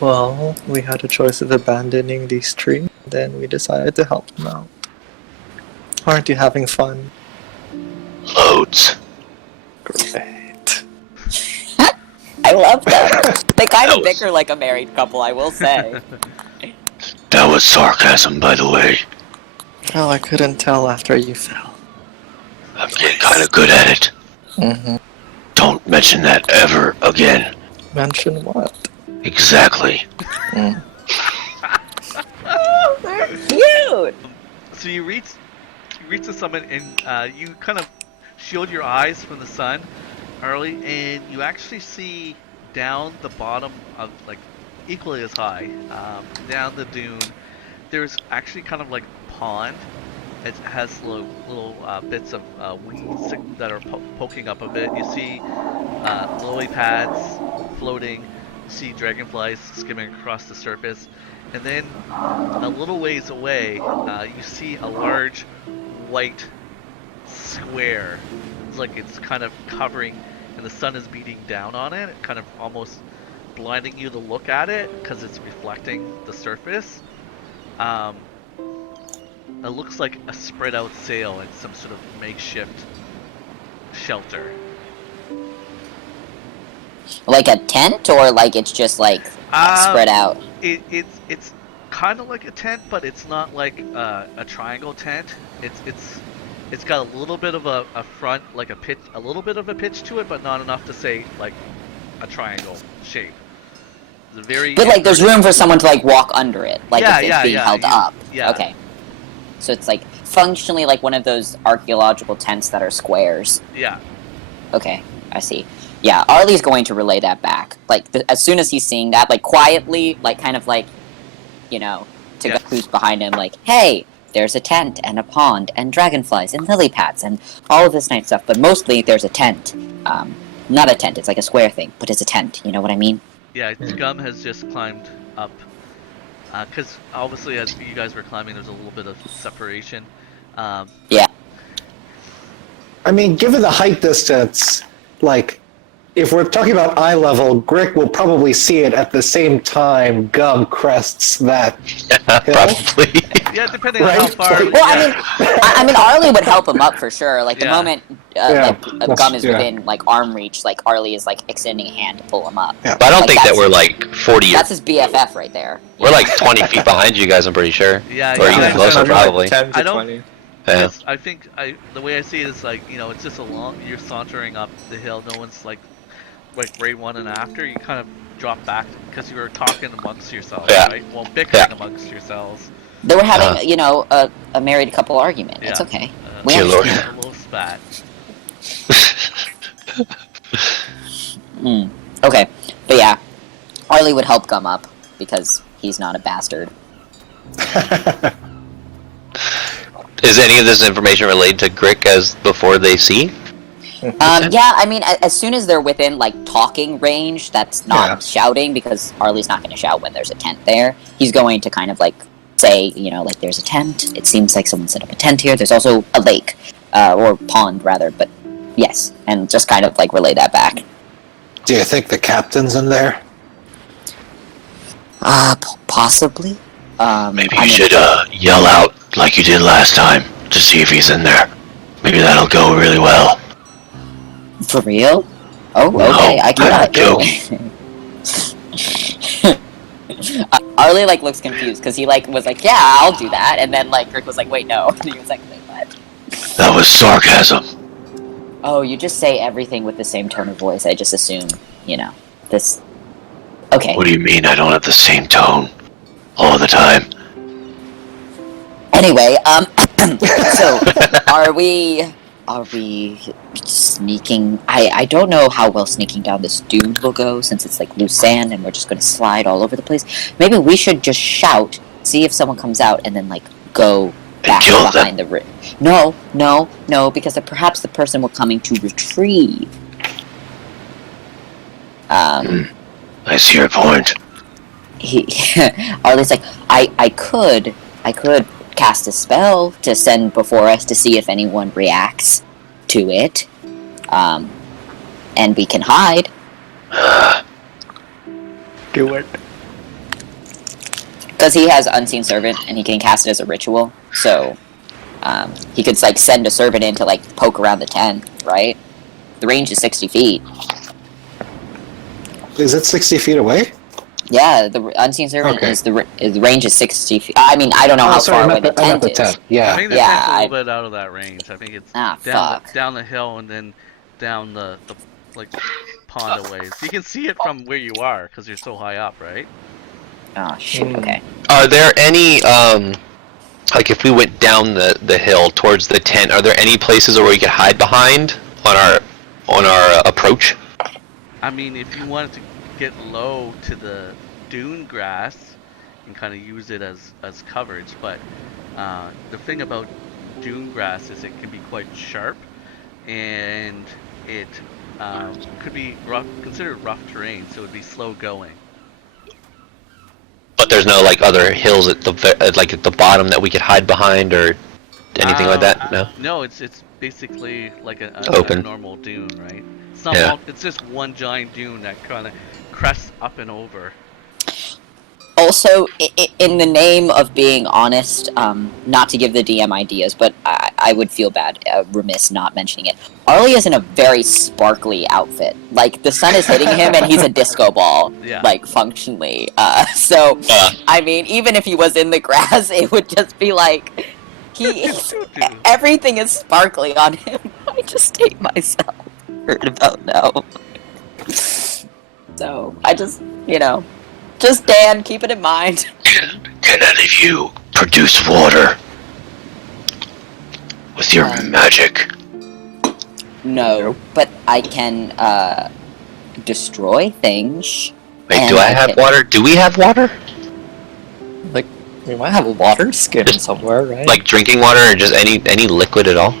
Well, we had a choice of abandoning these trees, then we decided to help them out. Aren't you having fun? Loads. Great. I love them. They kind That of was- bicker like a married couple, I will say. That was sarcasm, by the way. Well, I couldn't tell after you fell. I'm getting kind of good at it. Mm-hmm. Don't mention that ever again. Mention what? Exactly. Mm. Cute. So you reach the summit, and you kind of shield your eyes from the sun, Arli, and you actually see down the bottom of like equally as high, down the dune, there's actually kind of like a pond. It has little bits of weeds that are poking up a bit. You see lily pads floating. You see dragonflies skimming across the surface. And then a little ways away, you see a large white square. It's like it's kind of covering, and the sun is beating down on it, kind of almost blinding you to look at it because it's reflecting the surface. It looks like a spread out sail and some sort of makeshift shelter. Like a tent, or like it's just like spread out? It's kind of like a tent, but it's not like a triangle tent. It's got a little bit of a front, like a little bit of a pitch to it, but not enough to say like a triangle shape. It's very. But like, there's room for someone to like walk under it, like Yeah, if it's yeah, being yeah, held you- up. yeah. Okay. So it's like functionally like one of those archaeological tents that are squares. Yeah. Okay, I see. Yeah, Arli's going to relay that back. Like, as soon as he's seeing that, like, quietly, like, kind of like, you know, to Yeah. who's behind him, like, hey, there's a tent, and a pond, and dragonflies, and lily pads, and all of this nice stuff, but mostly there's a tent. Not a tent, it's like a square thing, but it's a tent, you know what I mean? Yeah, Scum has just climbed up. Because obviously, as you guys were climbing, there's a little bit of separation. Yeah. I mean, given the height distance, like, if we're talking about eye level, Grik will probably see it at the same time Gum crests that Yeah, hill. probably. Yeah, depending on how Right? far. Well, yeah. I mean, Arli would help him up for sure. Like, the Yeah. moment, Yeah, like, Gum is yeah. within, like, arm reach, like, Arli is, like, extending a hand to pull him up. Yeah. But I don't Like, think that that's- we're like 40 That's his BFF right there. We're like 20 feet behind you guys, I'm pretty sure. Yeah, Or yeah, even I- closer, I- probably. 10 to I don't- 20. Yeah. Yes, I think the way I see it is like, you know, it's just you're sauntering up the hill. No one's like right one and after. You kind of drop back because you were talking amongst yourselves, Yeah. right? Well, bickering Yeah. amongst yourselves. They were having, Uh-huh. you know, a married couple argument. It's Yeah. okay. Uh, We Dear Lord. understand. A little spat. Okay, but yeah, Arli would help Gum up because he's not a bastard. Is any of this information related to Grik as before they see? Yeah, I mean, as soon as they're within like talking range, that's not Yeah. shouting because Arli's not going to shout when there's a tent there. He's going to kind of like say, you know, like there's a tent. It seems like someone set up a tent here. There's also a lake, or pond rather, but yes, and just kind of like relay that back. Do you think the captain's in there? Possibly. Maybe I you mean, should yell out like you did last time to see if he's in there. Maybe that'll go really well. For real? Oh, No, okay. I I'm cannot. joking. Arli like looks confused because he like was like, yeah, I'll do that, and then like Grik was like, wait, no. And he was like, wait, what? That was sarcasm. Oh, you just say everything with the same tone of voice. I just assume, you know, this. Okay. What do you mean I don't have the same tone all the time? Anyway, so are we sneaking? I don't know how well sneaking down this dune will go since it's like loose sand and we're just going to slide all over the place. Maybe we should just shout, see if someone comes out, and then like go back kill them. behind the. No, because perhaps the person we're coming to retrieve. I see your point. Arli's like, I could cast a spell to send before us to see if anyone reacts to it, and we can hide. Do it. Because he has Unseen Servant, and he can cast it as a ritual, so he could like send a servant in to like poke around the tent, right? The range is 60 feet. Is it 60 feet away? Yeah, the Unseen Servant Okay. is the range is 60 feet. I mean, I don't know how sorry, far I'm away at the I'm at tent the is. tent. I Yeah. think the Yeah, tent's a little bit out of that range. I think it's Ah, down fuck. down the hill and then down the like pond a ways. You can see it from where you are because you're so high up, right? Oh shit. Okay. Are there any, like if we went down the hill towards the tent, are there any places where we could hide behind on our approach? I mean, if you wanted to get low to the dune grass and kind of use it as coverage. But the thing about dune grass is it can be quite sharp, and it could be considered rough terrain, so it would be slow going. But there's no like other hills at the bottom that we could hide behind or anything like that. No. No, it's basically like a Open. normal dune, right? It's not. Yeah. It's just one giant dune that kind of crests up and over. Also, in the name of being honest, not to give the DM ideas, but I would feel bad, remiss not mentioning it. Arli is in a very sparkly outfit. Like, the sun is hitting him and he's a disco ball, Yeah. like, functionally. So, I mean, even if he was in the grass, it would just be like, everything is sparkly on him. I just hate myself. Heard about now. So, I just, just Dan, keep it in mind. Can any of you produce water with your magic? No, but I can destroy things. Wait, and do I have water? Do we have water? Like, we might have a water skin somewhere, right? Like drinking water or just any liquid at all?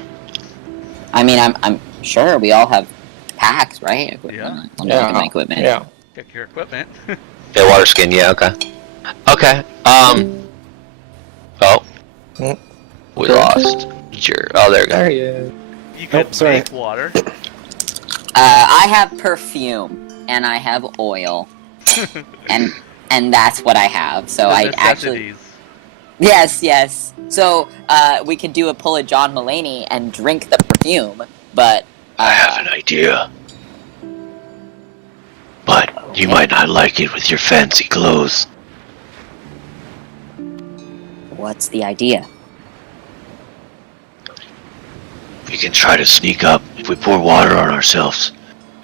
I mean, I'm sure we all have packs, right? Equipment. Yeah. Let me look at my equipment. Yeah. Check your equipment. Yeah, water skin. Yeah. Okay. Okay. Oh. Mm. We lost. Oh, there we go. There he is. You could sorry. make water. I have perfume and I have oil, and that's what I have. So The I actually. necessities. Yes. So we could do a pull of John Mulaney and drink the perfume, but I have an idea. But you might not like it with your fancy clothes. what's the idea? We can try to sneak up if we pour water on ourselves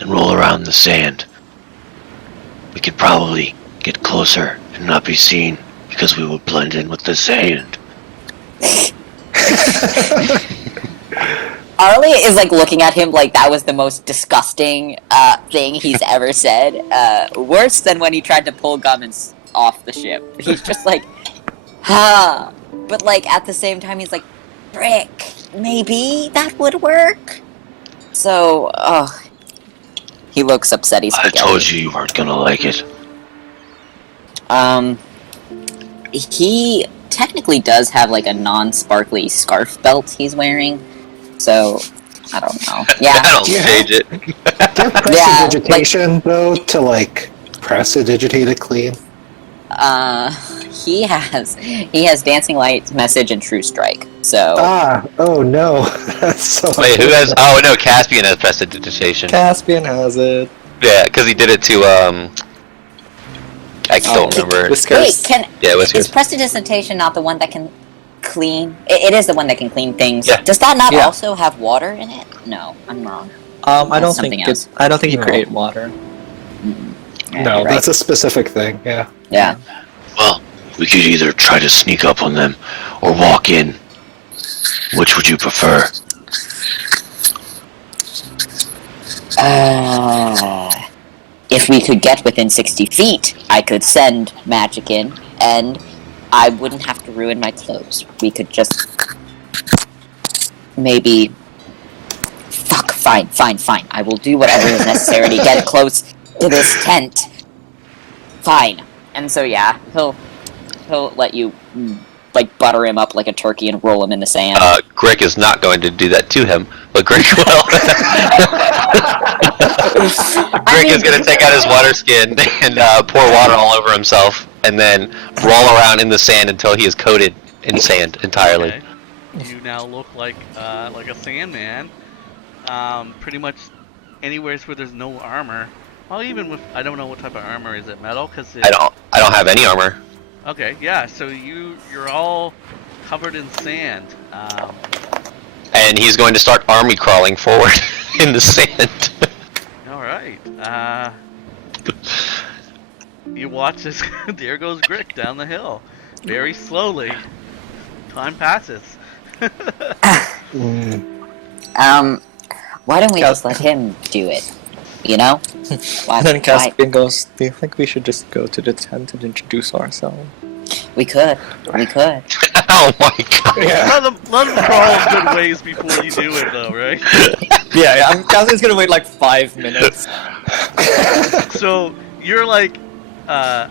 and roll around in the sand. We could probably get closer and not be seen because we would blend in with the sand. Arli is like looking at him like that was the most disgusting thing he's ever said. Worse than when he tried to pull Gummins off the ship. He's just like, ha. But like at the same time, he's like, Brick, maybe that would work. So, he looks upset. He's I told you weren't gonna like it. He technically does have like a non-sparkly scarf belt he's wearing. So, I don't know. Yeah. I don't change it. Do you have prestidigitation, though, to, like, prestidigitate it clean? He has Dancing Light, Message, and True Strike. So, Oh no. That's so Wait, who has? Oh no, Caspian has prestidigitation. Caspian has it. Yeah, because he did it to I don't remember. Whiskers. wait, Yeah, is Whiskers. prestidigitation not the one that can clean? It is the one that can clean things. Yeah. Does that not Yeah. also have water in it? No, I'm wrong. I don't That's think something else. I don't think he No. created water. No, Right. that's a specific thing, yeah. Yeah. Well, we could either try to sneak up on them or walk in. Which would you prefer? If we could get within 60 feet, I could send magic in, and I wouldn't have to ruin my clothes. We could just... maybe... Fuck, fine. I will do whatever is necessary to get close to this tent. Fine. And so, yeah, he'll let you, like, butter him up like a turkey and roll him in the sand. Grik is not going to do that to him, but Grik will. Grik is going to take out his water skin and pour water all over himself, and then roll around in the sand until he is coated in sand entirely. Okay. You now look like a sandman. Pretty much anywhere where there's no armor. Well, even with I don't know what type of armor is it, metal? Cause I don't have any armor. Okay, yeah. So you're all covered in sand. And he's going to start army crawling forward in the sand. All right. You watch as there goes Grik down the hill, very slowly. Time passes. Mm. Why don't we just let him do it? You know? Why, And then why? Caspian goes, "Do you think we should just go to the tent and introduce ourselves?" We could. We could. Oh my god. Yeah. Let them crawl a good ways before you do it, though, right? Yeah, Caspian's gonna wait like 5 minutes. So you're like, the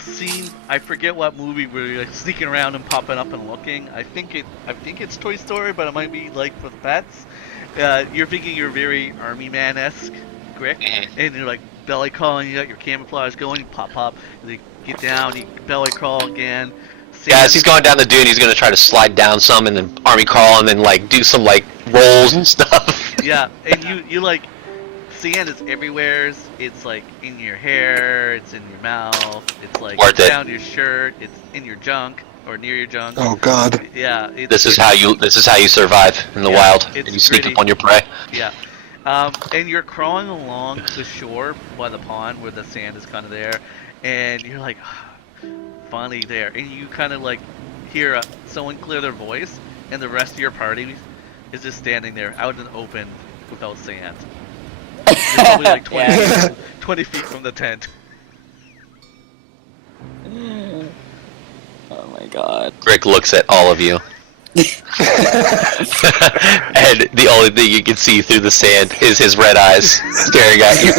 scene. I forget what movie where you're like sneaking around and popping up and looking. I think it's Toy Story, but it might be like for the pets. You're thinking you're very Army Man-esque, Grik, and you're like belly crawling. You got your camouflage going. You pop, you get down. You belly crawl again. Yeah, as he's going down the dune, he's gonna try to slide down some and then army crawl and then like do some like rolls and stuff. Yeah, and you like, sand is everywhere. It's like in your hair, it's in your mouth, it's like Worth it. down your shirt, it's in your junk or near your junk. Oh God. Yeah, This is how you survive in the Yeah, wild. it's And you sneak pretty- up on your prey. Yeah. And you're crawling along the shore by the pond where the sand is kind of there, and you're like, finally there. And you kind of like hear someone clear their voice, and the rest of your party is just standing there out in the open without sand. You're probably like 20, Yeah. 20 feet from the tent. Oh my god. Grik looks at all of you. And the only thing you can see through the sand is his red eyes staring at you.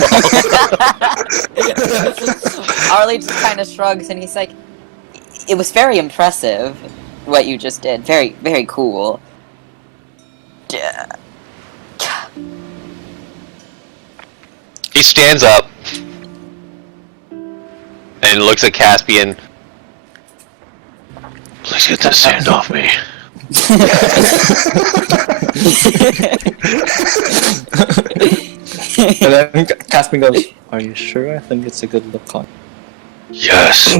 Arli just kind of shrugs and he's like, "It was very impressive what you just did. Very, very cool." Yeah. He stands up and looks at Caspian. Please get the sand off me. And then Caspian goes, "Are you sure? I think it's a good look on." Yes.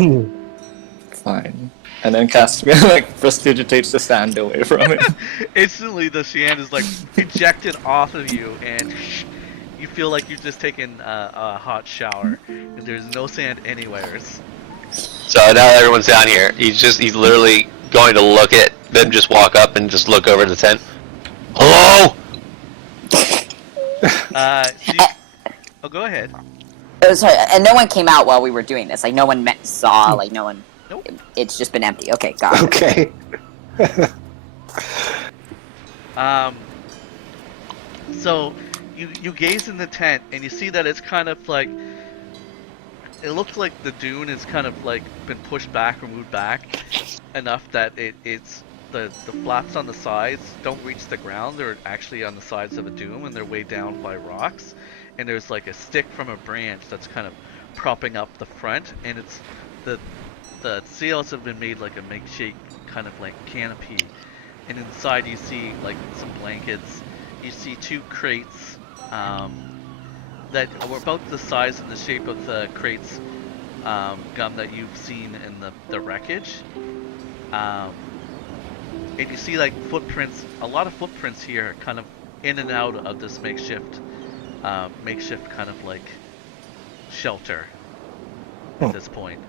Fine. And then Caspian like precipitates the sand away from it. Instantly, the sand is like ejected off of you, and you feel like you've just taken a hot shower, and there's no sand anywhere. So now that everyone's down here, he's literally going to look at them, just walk up and just look over the tent. Hello? Oh, go ahead. Oh, sorry, and no one came out while we were doing this. Like, no one saw, like, no one... Nope. It's just been empty. Okay, got it. Okay. So you gaze in the tent, and you see that it's kind of like, it looks like the dune is kind of like been pushed back or moved back enough that it's the flaps on the sides don't reach the ground. They're actually on the sides of a dune, and they're way down by rocks. And there's like a stick from a branch that's kind of propping up the front, and it's the sails have been made like a makeshift kind of like canopy. And inside you see like some blankets. You see 2 crates that were about the size and the shape of the crates gum that you've seen in the wreckage. And you see like footprints, a lot of footprints here, kind of in and out of this makeshift kind of like shelter at this point.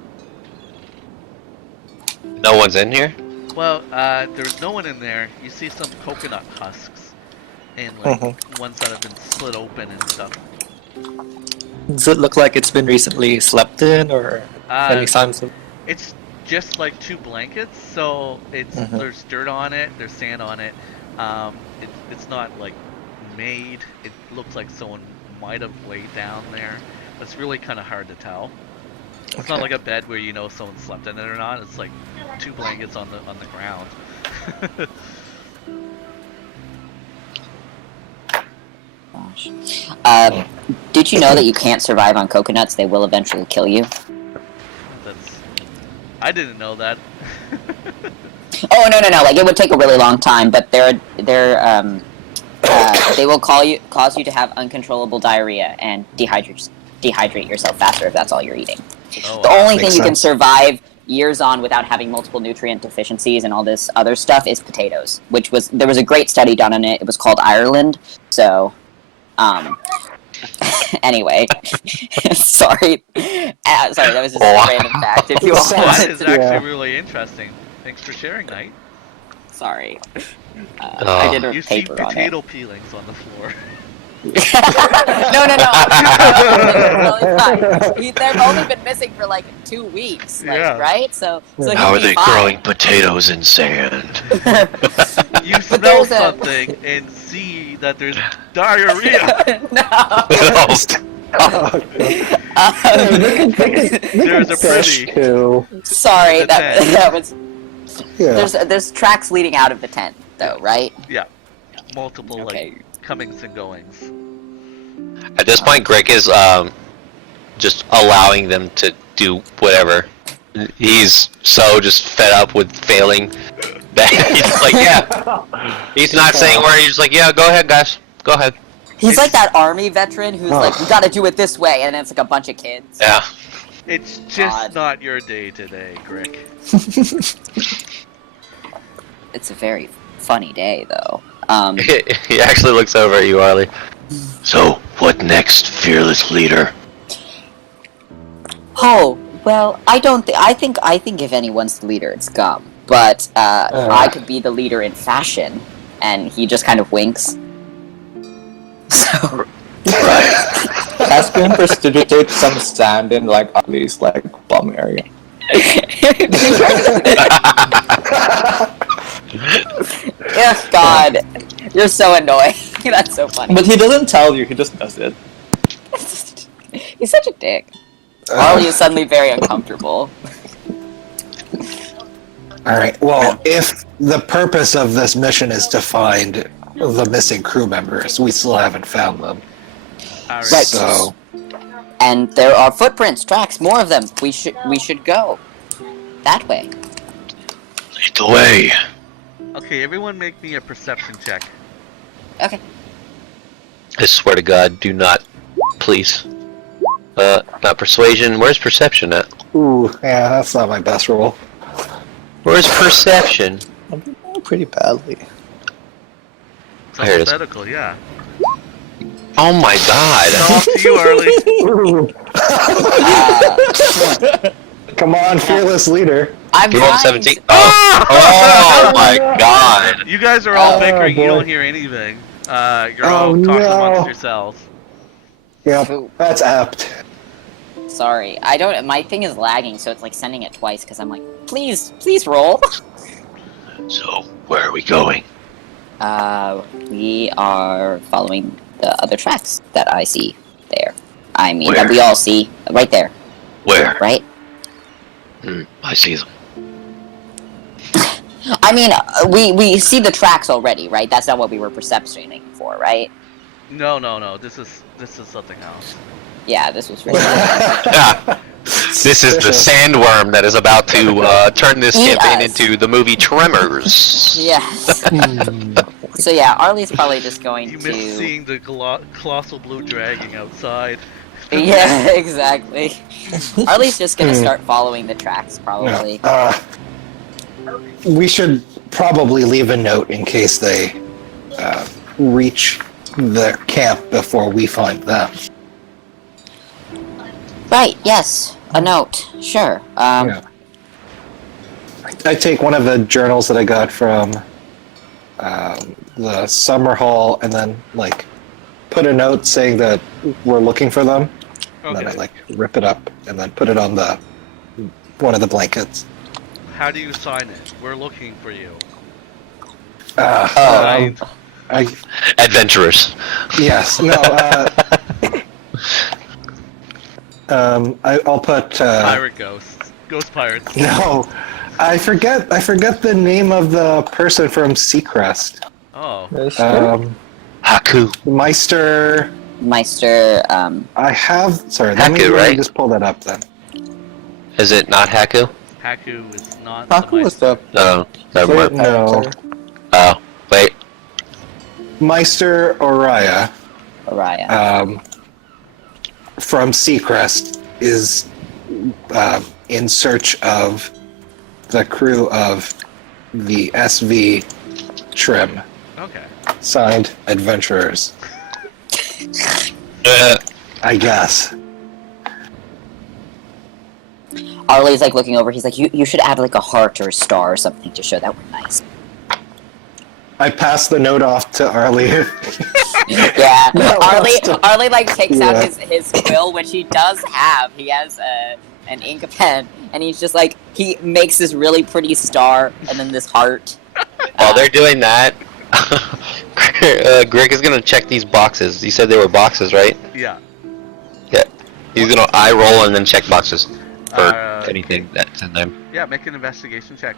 No one's in here? Well, there's no one in there. You see some coconut husks and like ones that have been split open and stuff. Does it look like it's been recently slept in, or any signs of... It's just like 2 blankets, so it's there's dirt on it, there's sand on it. It's not like made. It looks like someone might have laid down there. It's really kind of hard to tell. It's not like a bed where you know someone slept in it or not. It's like 2 blankets on the ground. Gosh. Did you know that you can't survive on coconuts? They will eventually kill you. I didn't know that. Oh no! Like, it would take a really long time, but they will cause you to have uncontrollable diarrhea and dehydrate yourself faster if that's all you're eating. Oh, The only thing makes you can sense. survive years on without having multiple nutrient deficiencies and all this other stuff is potatoes. There was a great study done on it. It was called Ireland. So, anyway, sorry. Sorry, that was just a random fact. If you all that wanted is to, actually really interesting. Thanks for sharing, Knight. sorry. I did a You see paper on it. potato peelings on the floor. No. They've only been missing for like 2 weeks, like, Yeah. right? So How he'll are be they fine. growing potatoes in sand? You smell there's a- something and see that there's diarrhea. There's a Fish pretty. too. Sorry, The that tent. that was. Yeah. There's tracks leading out of the tent, though, right? Yeah. Multiple Okay. like comings and goings. At this point, Grik is just allowing them to do whatever. He's so just fed up with failing that he's like, yeah. He's not saying where. He's just like, yeah, go ahead, guys, go ahead. He's like that army veteran who's like, we gotta do it this way, and then it's like a bunch of kids. Yeah. It's just God. not your day today, Grik. It's a very funny day, though. He actually looks over at you, Arli. So, what next, fearless leader? Oh, well, I think if anyone's the leader, it's Gum. But I could be the leader in fashion, and he just kind of winks. So Caspian prestidigitates some sand in like Arli's like bum area. Yes, God, you're so annoying. That's so funny. But he doesn't tell you, he just does it. He's such a dick. Arli is suddenly very uncomfortable. Alright, well, if the purpose of this mission is to find the missing crew members, we still haven't found them. Alright. Right. So, And there are footprints, tracks, more of them. We should go that way. Lead the way. Okay, everyone make me a perception check. Okay. I swear to God, do not, please. Not persuasion. Where's perception at? ooh, yeah, that's not my best roll. Where's perception? I'm doing pretty badly. It's Here it is. alphabetical, yeah. Oh my God! It's off to you, Arli. Come on, fearless leader. I'm You rolled trying 17. to- Oh my God! You guys are all Oh, bickering, you boy. don't hear anything. You're Oh, all talking no. amongst yourselves. Yep, that's apt. Sorry, I don't. My thing is lagging, so it's like sending it twice because I'm like, please roll. So, where are we going? We are following the other tracks that I see there. I mean, Where? that we all see right there, Where? right? I see them. I mean, we see the tracks already, right? That's not what we were perceptioning for, right? No. This is something else. Yeah, this was really Yeah. This is the sandworm that is about to turn this Eat campaign us. into the movie Tremors. Yes. So yeah, Arli's probably just going You to. miss seeing the colossal blue dragging outside. Yeah, exactly. Arli's just gonna start following the tracks, probably. We should probably leave a note in case they reach the camp before we find them. Right. Yes. A note. Sure. Yeah. I take one of the journals that I got from the summer hall and then like put a note saying that we're looking for them. And then I Okay. like rip it up and then put it on the one of the blankets. How do you sign it? We're looking for you. I Adventurers. yes no I'll put Pirate ghosts. Ghost pirates. no I forget the name of the person from Seacrest. Oh. Haku. Meister. Meister. I have. Sorry, let me Haku, right? just pull that up then. Is it not Haku? Haku is not Haku was the No, never mind. No, Oh, wait. Meister Oriah Araya. from Seacrest is in search of the crew of the SV Trim. Okay. Signed, Adventurers. I guess. Arli's like looking over. He's like, you should add like a heart or a star or something to show that we're nice. I passed the note off to Arli. Yeah, No, Arli like takes out Yeah. his quill, which he does have. He has an ink pen, and he's just like he makes this really pretty star and then this heart. While they're doing that, Grik is gonna check these boxes. You said they were boxes, right? Yeah. Yeah. He's gonna eye roll and then check boxes for anything that's in them. Yeah, make an investigation check.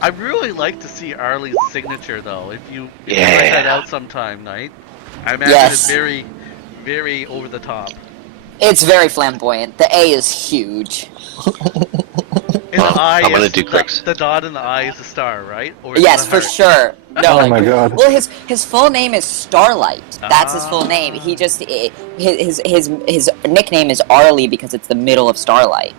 I'd really like to see Arlie's signature, though. If you write that out sometime, Knight. I imagine Yes. it's very, very over the top. It's very flamboyant. The A is huge. And the eye I'm gonna is do Grik's. the dot in the eye is a star, right? Or is Yes, it a for heart? sure. No, Oh my god. Well, his full name is Starlight. That's his full name. He just his nickname is Arli because it's the middle of Starlight.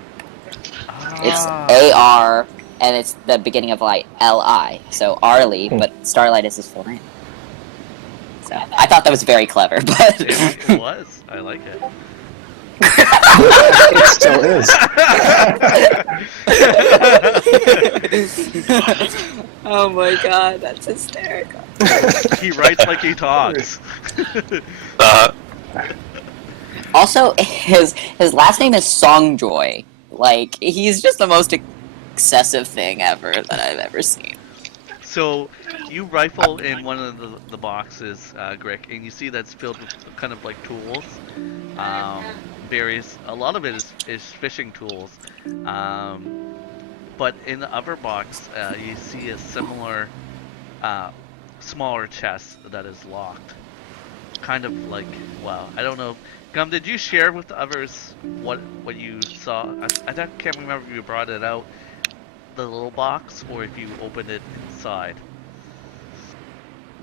It's AR and it's the beginning of like LI. So Arli, but Starlight is his full name. So I thought that was very clever, but It was. I like it. It still is. oh my god, that's hysterical. He writes like he talks. Also, his last name is Songjoy. Like, he's just the most excessive thing ever that I've ever seen. So, you rifle in one of the boxes, Grik, and you see that's filled with kind of like tools. A lot of it is fishing tools. But in the other box, you see a similar, smaller chest that is locked. Kind of like, well, I don't know. Gum, did you share with the others what you saw? I can't remember if you brought it out, the little box, or if you opened it inside.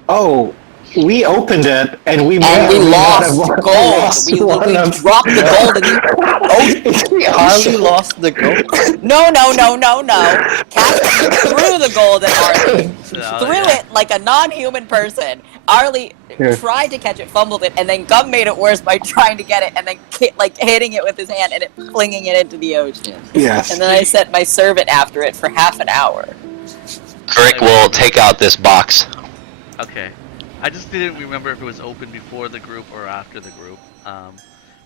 Oh, we opened it and we lost might have gold. lost We one of- dropped the gold. Arlie lost the gold. No. Caspian threw the gold at Arli. Threw it like a non-human person. Arli Here. tried to catch it, fumbled it, and then Gum made it worse by trying to get it and then like hitting it with his hand and it flinging it into the ocean. Yes. And then I sent my servant after it for half an hour. Grik will take out this box. Okay. I just didn't remember if it was open before the group or after the group.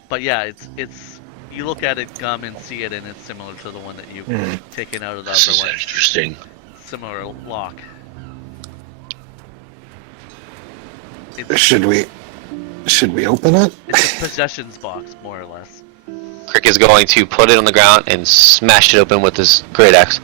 But yeah, it's you look at it, Gum, and see it, and it's similar to the one that you've taken out of the This other is one. interesting. Similar lock. Should we open it? It's a possessions box, more or less. Grik is going to put it on the ground and smash it open with his great axe.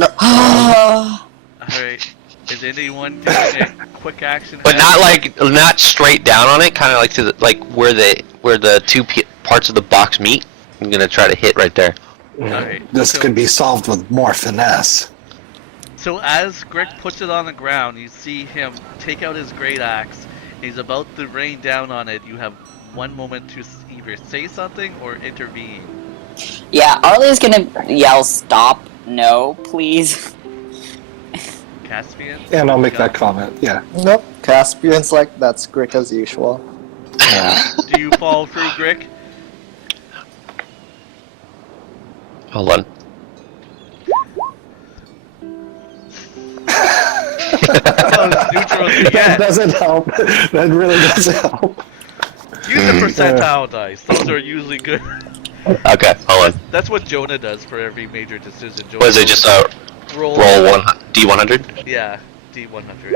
Alright. Is anyone doing a quick action? But not straight down on it, kind of like to where the two parts of the box meet. I'm gonna try to hit right there. Alright. This so, could be solved with more finesse. So as Grik puts it on the ground, you see him take out his great axe. He's about to rain down on it. You have 1 moment to either say something or intervene. Yeah, Arli's gonna yell, "Stop! No, please." Caspian? And I'll make that comment, yeah. Nope. Caspian's like, that's Grik as usual. Do you fall through, Grik? Hold on. That's neutral as you That get. doesn't help. That really doesn't help. Use the percentile dice. Those are usually good. Okay, hold on. That's what Jonah does for every major decision. Jonah What is it? Just roll roll D100? Yeah, D100.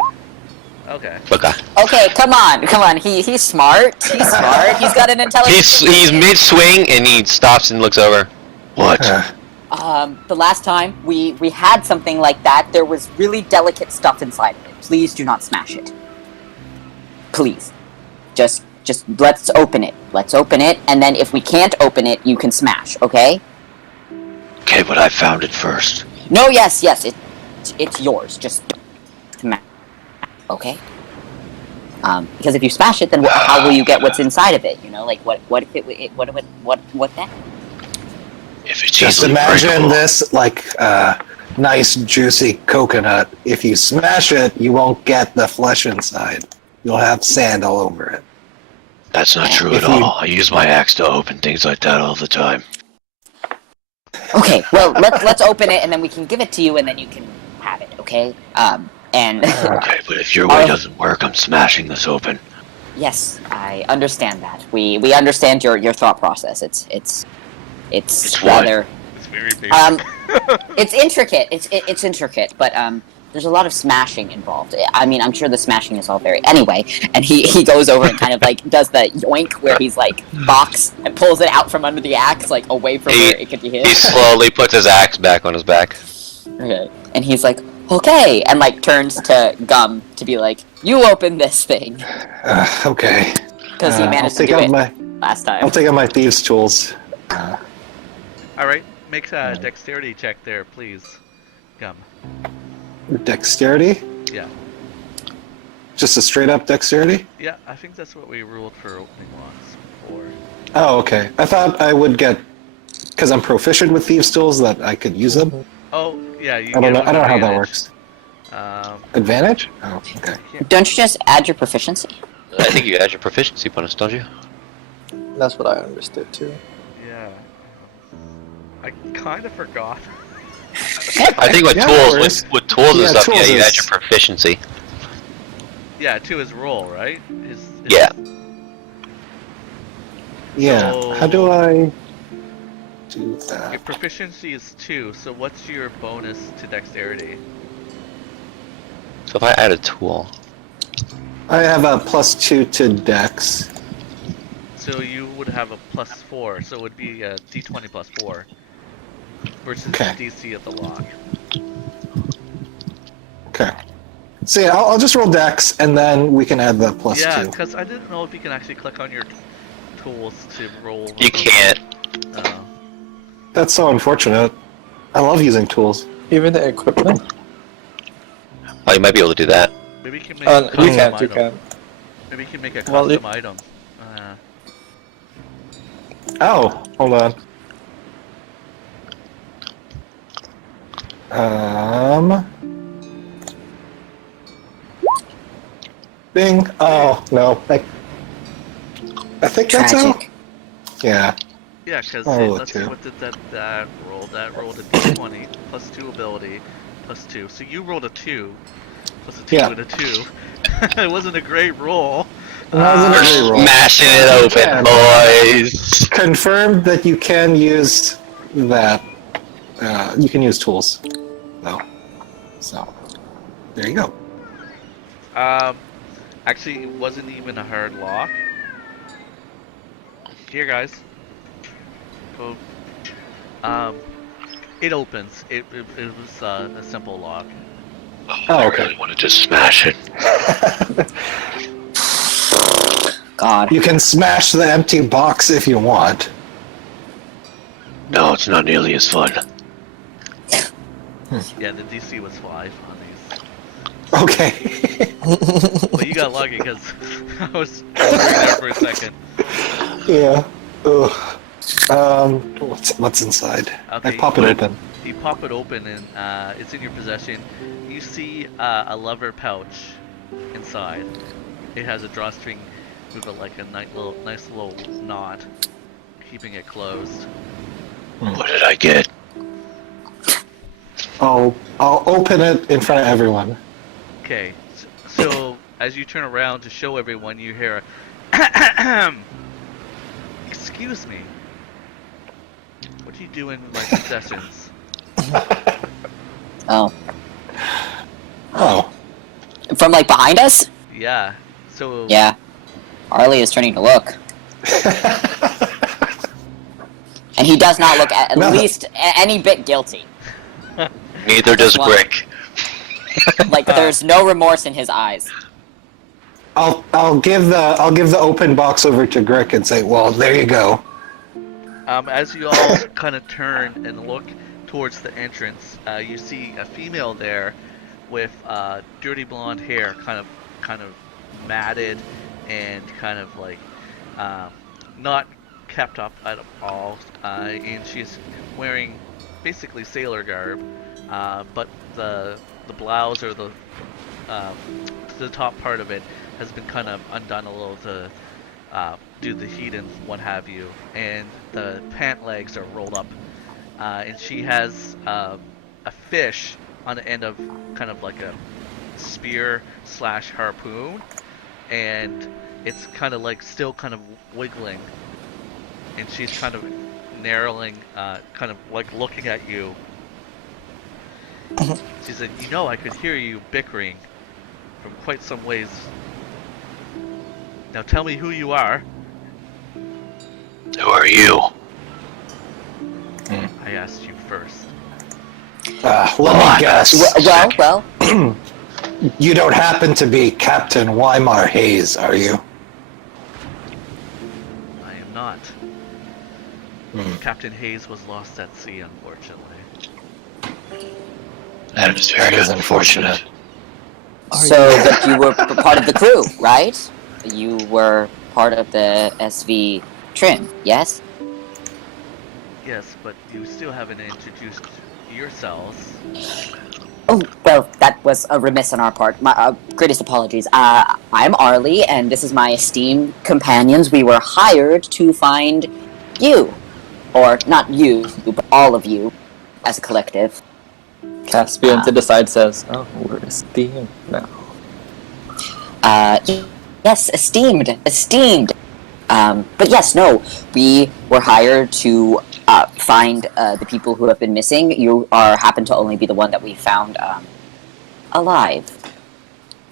Okay. Okay. Okay, come on. He's smart. He's smart. He's got an intelligence. He's mid swing and he stops and looks over. What? The last time we had something like that, there was really delicate stuff inside of it. Please do not smash it. Please. Just let's open it. Let's open it, and then if we can't open it, you can smash, okay? Okay, but I found it first. No, yes, it's yours. Just smash, okay? Because if you smash it, then how will you get what's inside of it? You know, like what if what then? If it's Just easily imagine breakable. this like nice juicy coconut. If you smash it, you won't get the flesh inside. You'll have sand all over it. That's not true If at you- all. I use my axe to open things like that all the time. Okay, well let's open it, and then we can give it to you, and then you can have it, okay? And Okay, but if your way doesn't work, I'm smashing this open. Yes, I understand that. We understand your thought process. It's It's rather It's very basic. it's intricate. It's intricate, but there's a lot of smashing involved. I mean, I'm sure the smashing is all very anyway. And he goes over and kind of like does the yoink where he's like box and pulls it out from under the axe, like away from where it could be hit. He slowly puts his axe back on his back. Okay. And he's like, okay, and like turns to Gum to be like, you open this thing. Okay. Because he managed to do it last time. I'll take out my thieves' tools. Alright, make a dexterity check there, please. Gum. Dexterity? Yeah. Just a straight up dexterity? Yeah, I think that's what we ruled for opening locks before. Oh, okay. I thought I would get, because I'm proficient with thieves' tools, that I could use them. Oh, yeah, you I don't know. get I don't know how that advantage. works. Advantage? Oh, okay. Don't you just add your proficiency? I think you add your proficiency bonus, don't you? That's what I understood too. Yeah. I kind of forgot. I think with Yeah, no tools, worries. with tools and Yeah, stuff, tools you is- add your proficiency. Yeah, to his roll, right? Yeah. Yeah. So- How do I do Your that? proficiency is 2, so what's your bonus to dexterity? So if I add a tool, I have a +2 to dex. So you would have a +4, so it would be a d20 +4 versus Okay. the DC of the lock. Okay. So yeah, I'll just roll dex, and then we can add the +2. Yeah, because I didn't know if you can actually click on your tools to roll. you can't. Oh. That's so unfortunate. I love using tools. Even the equipment? Oh, you might be able to do that. Maybe you can make a You custom can't, you item. can't. Maybe you can make a Well, custom item. Oh, hold on. Bing. Oh no. I think that's how. Tragic. Yeah. Yeah, because Oh, let's see, two. what did that roll? That rolled a d20 +2 ability +2. So you rolled a 2 plus a 2 Yeah. and a 2. It wasn't a great roll. Wasn't a We're great roll. smashing it open, Yeah. boys. Confirmed that you can use that. You can use tools, though. So there you go. Actually, it wasn't even a hard lock. Here, guys. Go. It opens. It was a simple lock. Oh, I okay. really wanted to smash it. God. You can smash the empty box if you want. No, it's not nearly as fun. Yeah, the DC was 5 on these. Okay. Well, you got lucky because I was there for a second. Yeah. Ugh. What's inside? Okay, I pop it open. You pop it open and it's in your possession. You see a lever pouch inside. It has a drawstring with like a nice little knot, keeping it closed. What did I get? I'll open it in front of everyone. Okay, so as you turn around to show everyone, you hear a excuse me. What are you doing with my possessions? Oh. Oh. From like behind us? Yeah. So Yeah. Arli is turning to look. And he does not look at No. least any bit guilty. Neither does Well- Grik. Like there's no remorse in his eyes. I'll give the open box over to Grik and say, well, there you go. As you all kind of turn and look towards the entrance, you see a female there with dirty blonde hair, kind of matted and kind of like not kept up at all, and she's wearing basically sailor garb, but the blouse or the top part of it has been kind of undone a little to do the heat and what have you, and the pant legs are rolled up, and she has a fish on the end of kind of like a spear / harpoon, and it's kind of like still kind of wiggling, and she's kind of narrowing, kind of like looking at you. She said, "You know, I could hear you bickering from quite some ways. Now tell me who you are." Who are you? I asked you first. Let Oh, me guess. Well, You don't happen to be Captain Weimar Hayes, are you? I am not. Captain Hayes was lost at sea, unfortunately. That is very unfortunate. so but you were part of the crew, right? You were part of the SV trim, yes? Yes, but you still haven't introduced yourselves. Oh, well, that was a remiss on our part. My greatest apologies. I'm Arli, and this is my esteemed companions. We were hired to find you. Or, not you, but all of you, as a collective. Caspian to the side says, "Oh, we're esteemed now." Yes, esteemed. But yes, no, we were hired to find the people who have been missing. You happen to only be the one that we found alive,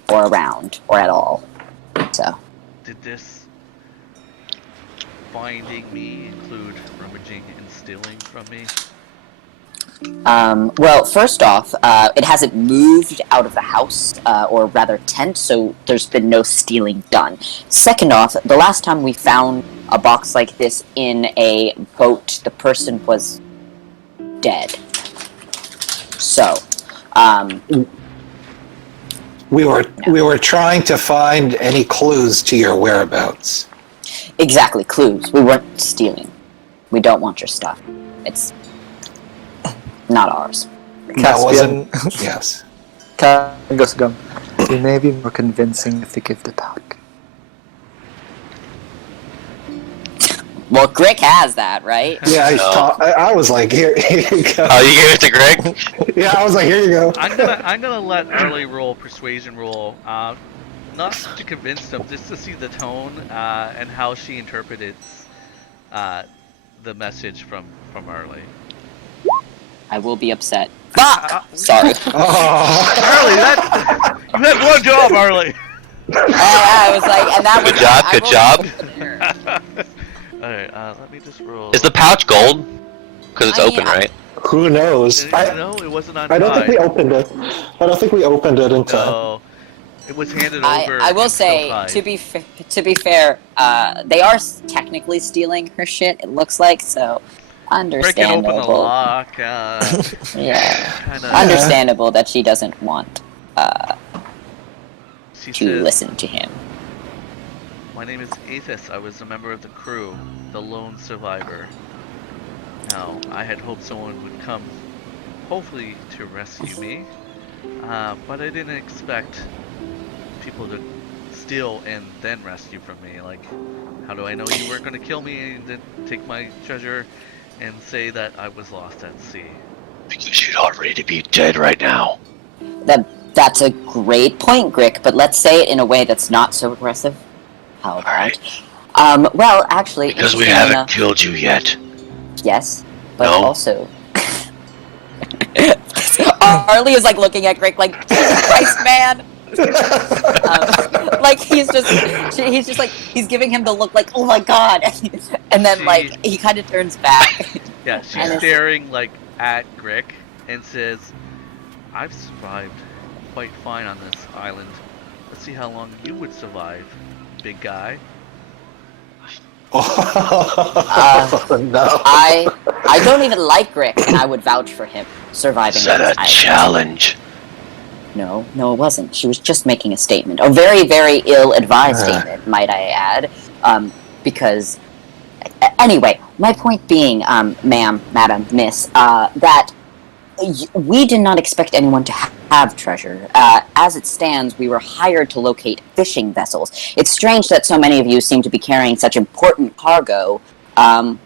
or around, or at all. So, Did this finding me include rummaging and stealing from me? well, first off, it hasn't moved out of the house, or rather tent, so there's been no stealing done. Second off, the last time we found a box like this in a boat, the person was dead. So, We were trying to find any clues to your whereabouts. exactly, clues. We weren't stealing. We don't want your stuff. It's not ours. That wasn't. Caspian Yes. goes gum. You may be more convincing if you give the back. Well, Grik has that, right? Yeah, I was like, here you go. Oh, you gave it to Greg? Yeah, I was like, here you go. I'm gonna let Arli roll persuasion roll, not to convince them, just to see the tone and how she interprets the message from Arli. I will be upset. Fuck! Sorry. Oh. Arli, that you had one job, Arli. I was like, and that Good was job. Alright, let me just roll. Is the pouch gold? Because it's I mean, open, right? Who knows? No, it wasn't on I don't think we time. opened it. I don't think we opened it in time. No, it was handed over. I will and still say, tied. to be fair, they are technically stealing her shit. It looks like so. Breaking open the Understandable. lock. Yeah, Kinda, understandable that she doesn't want she to says, listen to him. "My name is Aethys. I was a member of the crew, the lone survivor. Now, I had hoped someone would come, hopefully to rescue me, but I didn't expect people to steal and then rescue from me. Like, how do I know you weren't going to kill me and then take my treasure and say that I was lost at sea?" Because you'd already be dead right now. That's a great point, Grik. But let's say it in a way that's not so aggressive. How about? Alright. Well, actually, Because we interesting haven't enough- killed you yet. Yes, but No. also. Arli is like looking at Grik like, Jesus Christ, man! Like he's just like, he's giving him the look like, oh my god! And then like, he kind of turns back. Yeah, she's And it's- staring like at Grik and says, "I've survived quite fine on this island. Let's see how long you would survive, big guy." Oh, no. I don't even like Grik, and I would vouch for him surviving Is that on this a island. challenge? No, it wasn't. She was just making a statement. A very, very ill-advised statement, might I add. Because... Anyway, my point being, ma'am, madam, miss, that we did not expect anyone to have treasure. As it stands, we were hired to locate fishing vessels. It's strange that so many of you seem to be carrying such important cargo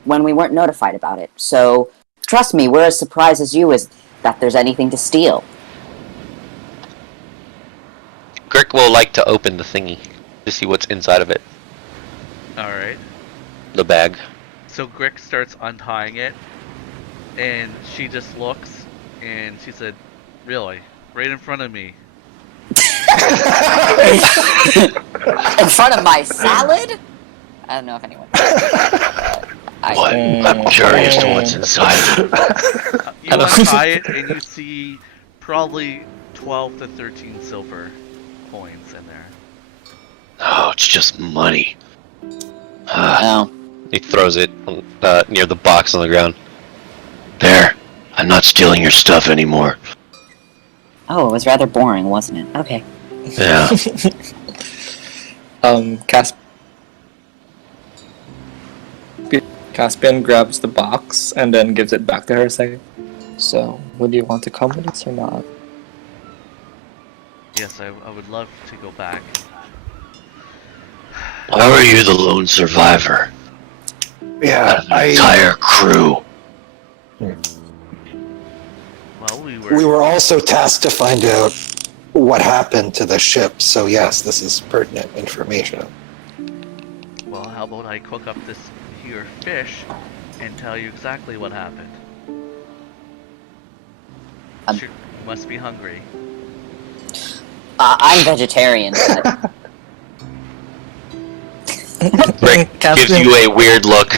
when we weren't notified about it. So, trust me, we're as surprised as you as that there's anything to steal. Grik will like to open the thingy. to see what's inside of it. Alright. The bag. So Grik starts untying it, and she just looks, and she said, "Really? Right in front of me?" In front of my salad? I don't know if anyone. What? I'm curious to what's inside of it. You untie it, and you see probably 12 to 13 silver coins in there. Oh, it's just money. No. He throws it near the box on the ground. There. I'm not stealing your stuff anymore. Oh, it was rather boring, wasn't it? Okay. Yeah. Caspian grabs the box and then gives it back to her, saying, "So, would you want to come with us or not?" Yes, I would love to go back. Why were you the lone survivor? Yeah, Out of the entire crew. Well, we were also tasked to find out what happened to the ship, so yes, this is pertinent information. Well, how about I cook up this here fish and tell you exactly what happened? Sure, you must be hungry. I'm vegetarian. But... Rick gives you a weird look.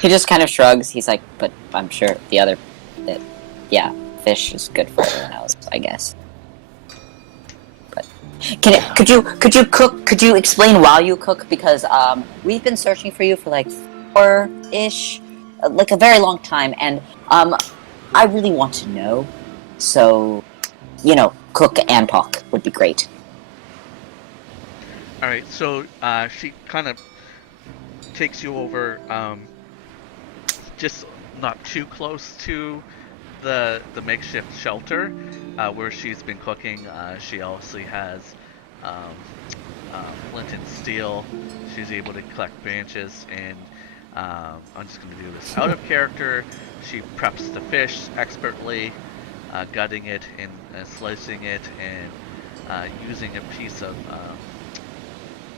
He just kind of shrugs. He's like, "But I'm sure the other, yeah, fish is good for everyone else, I guess." But could you explain while you cook? Because we've been searching for you for like 4-ish, like a very long time, and I really want to know. So, cook and talk would be great. Alright, so she kind of takes you over, just not too close to the makeshift shelter where she's been cooking. She also has flint and steel. She's able to collect branches, and I'm just going to do this out of character. She preps the fish expertly, gutting it and slicing it, and using a piece of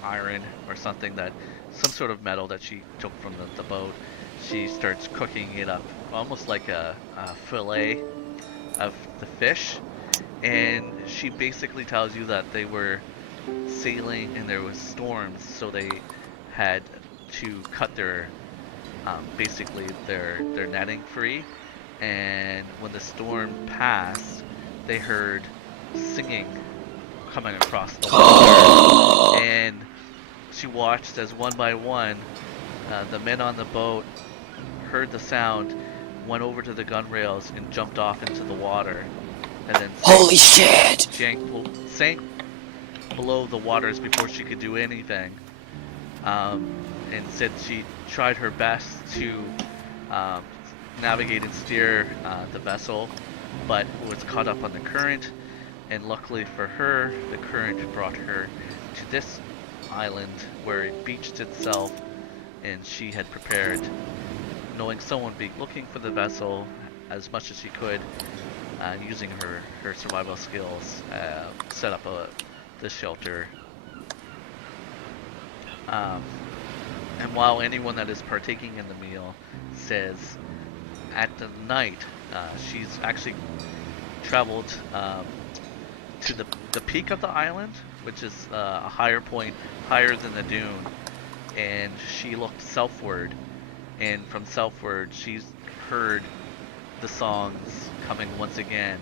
iron or something, some sort of metal that she took from the boat. She starts cooking it up almost like a fillet of the fish, and she basically tells you that they were sailing and there was storms, so they had to cut their basically their netting free, and when the storm passed they heard singing coming across the water, and she watched as one by one the men on the boat heard the sound, went over to the gunrails and jumped off into the water, and then Holy shit! sank below the waters before she could do anything, and said she tried her best to navigate and steer the vessel, but was caught up on the current, and luckily for her, the current brought her to this island where it beached itself, and she had prepared, knowing someone would be looking for the vessel as much as she could, using her survival skills, set up the shelter. And while anyone that is partaking in the meal says at the night, she's actually traveled to the peak of the island, which is a higher point, higher than the dune, and she looked southward, and from southward she's heard the songs coming once again,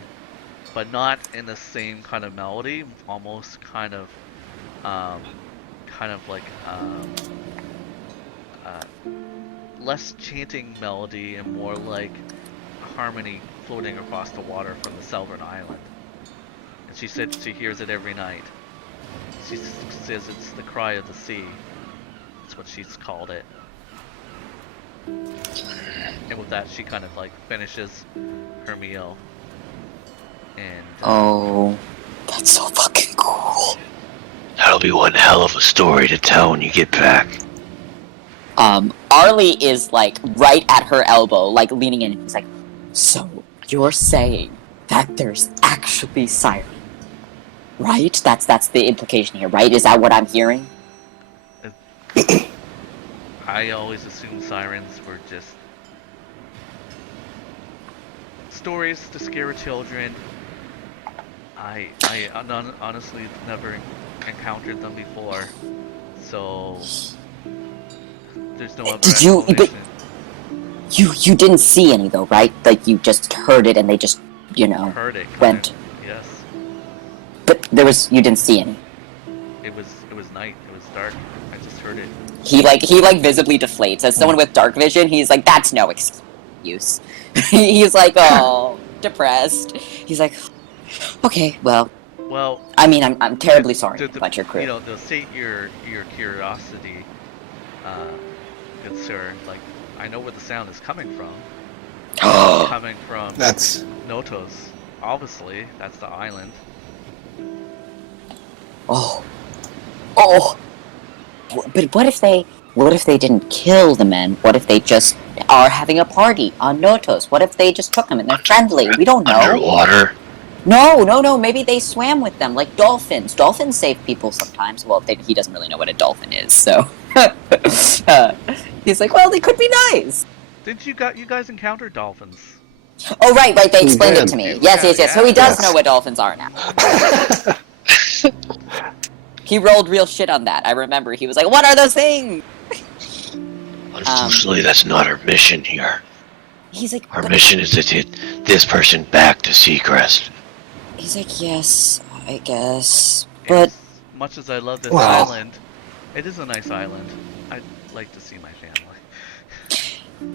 but not in the same kind of melody, almost kind of like less chanting melody and more like harmony floating across the water from the southern island. And she said she hears it every night. She says it's the cry of the sea. That's what she's called it. And with that, she kind of like finishes her meal. And Oh, that's so fucking cool. That'll be one hell of a story to tell when you get back. Arli is like right at her elbow, like leaning in. He's like, "So you're saying that there's actually sirens?" Right? That's the implication here, right? Is that what I'm hearing? I always assumed sirens were just stories to scare children. I honestly never encountered them before, so there's no other Did you- but- explanation. You didn't see any though, right? Like you just heard it and they just, Heard it. went. Yes. But you didn't see any. It was night. It was dark. I just heard it. He visibly deflates. As someone with dark vision, he's like, that's no excuse. He's like, oh, depressed. He's like, okay, well, Well, I mean, I'm terribly sorry to- about your crew. to sate your curiosity, good sir. Like, I know where the sound is coming from. It's coming from That's Notos. Obviously, that's the island. Oh. But what if they didn't kill the men? What if they just are having a party on Notos? What if they just took them and they're friendly? We don't know. Underwater? No. Maybe they swam with them like dolphins. Dolphins save people sometimes. Well, he doesn't really know what a dolphin is, so he's like, well, they could be nice. Did you guys encounter dolphins? Oh, right. They explained it did. to me. Yeah, Yes. So he does yes. know what dolphins are now. He rolled real shit on that. I remember. He was like, what are those things? Unfortunately, that's not our mission here. He's like, Our but- mission is to get this person back to Seacrest. He's like, yes, I guess. But As much as I love this Well- island, it is a nice island. I'd like to see my family.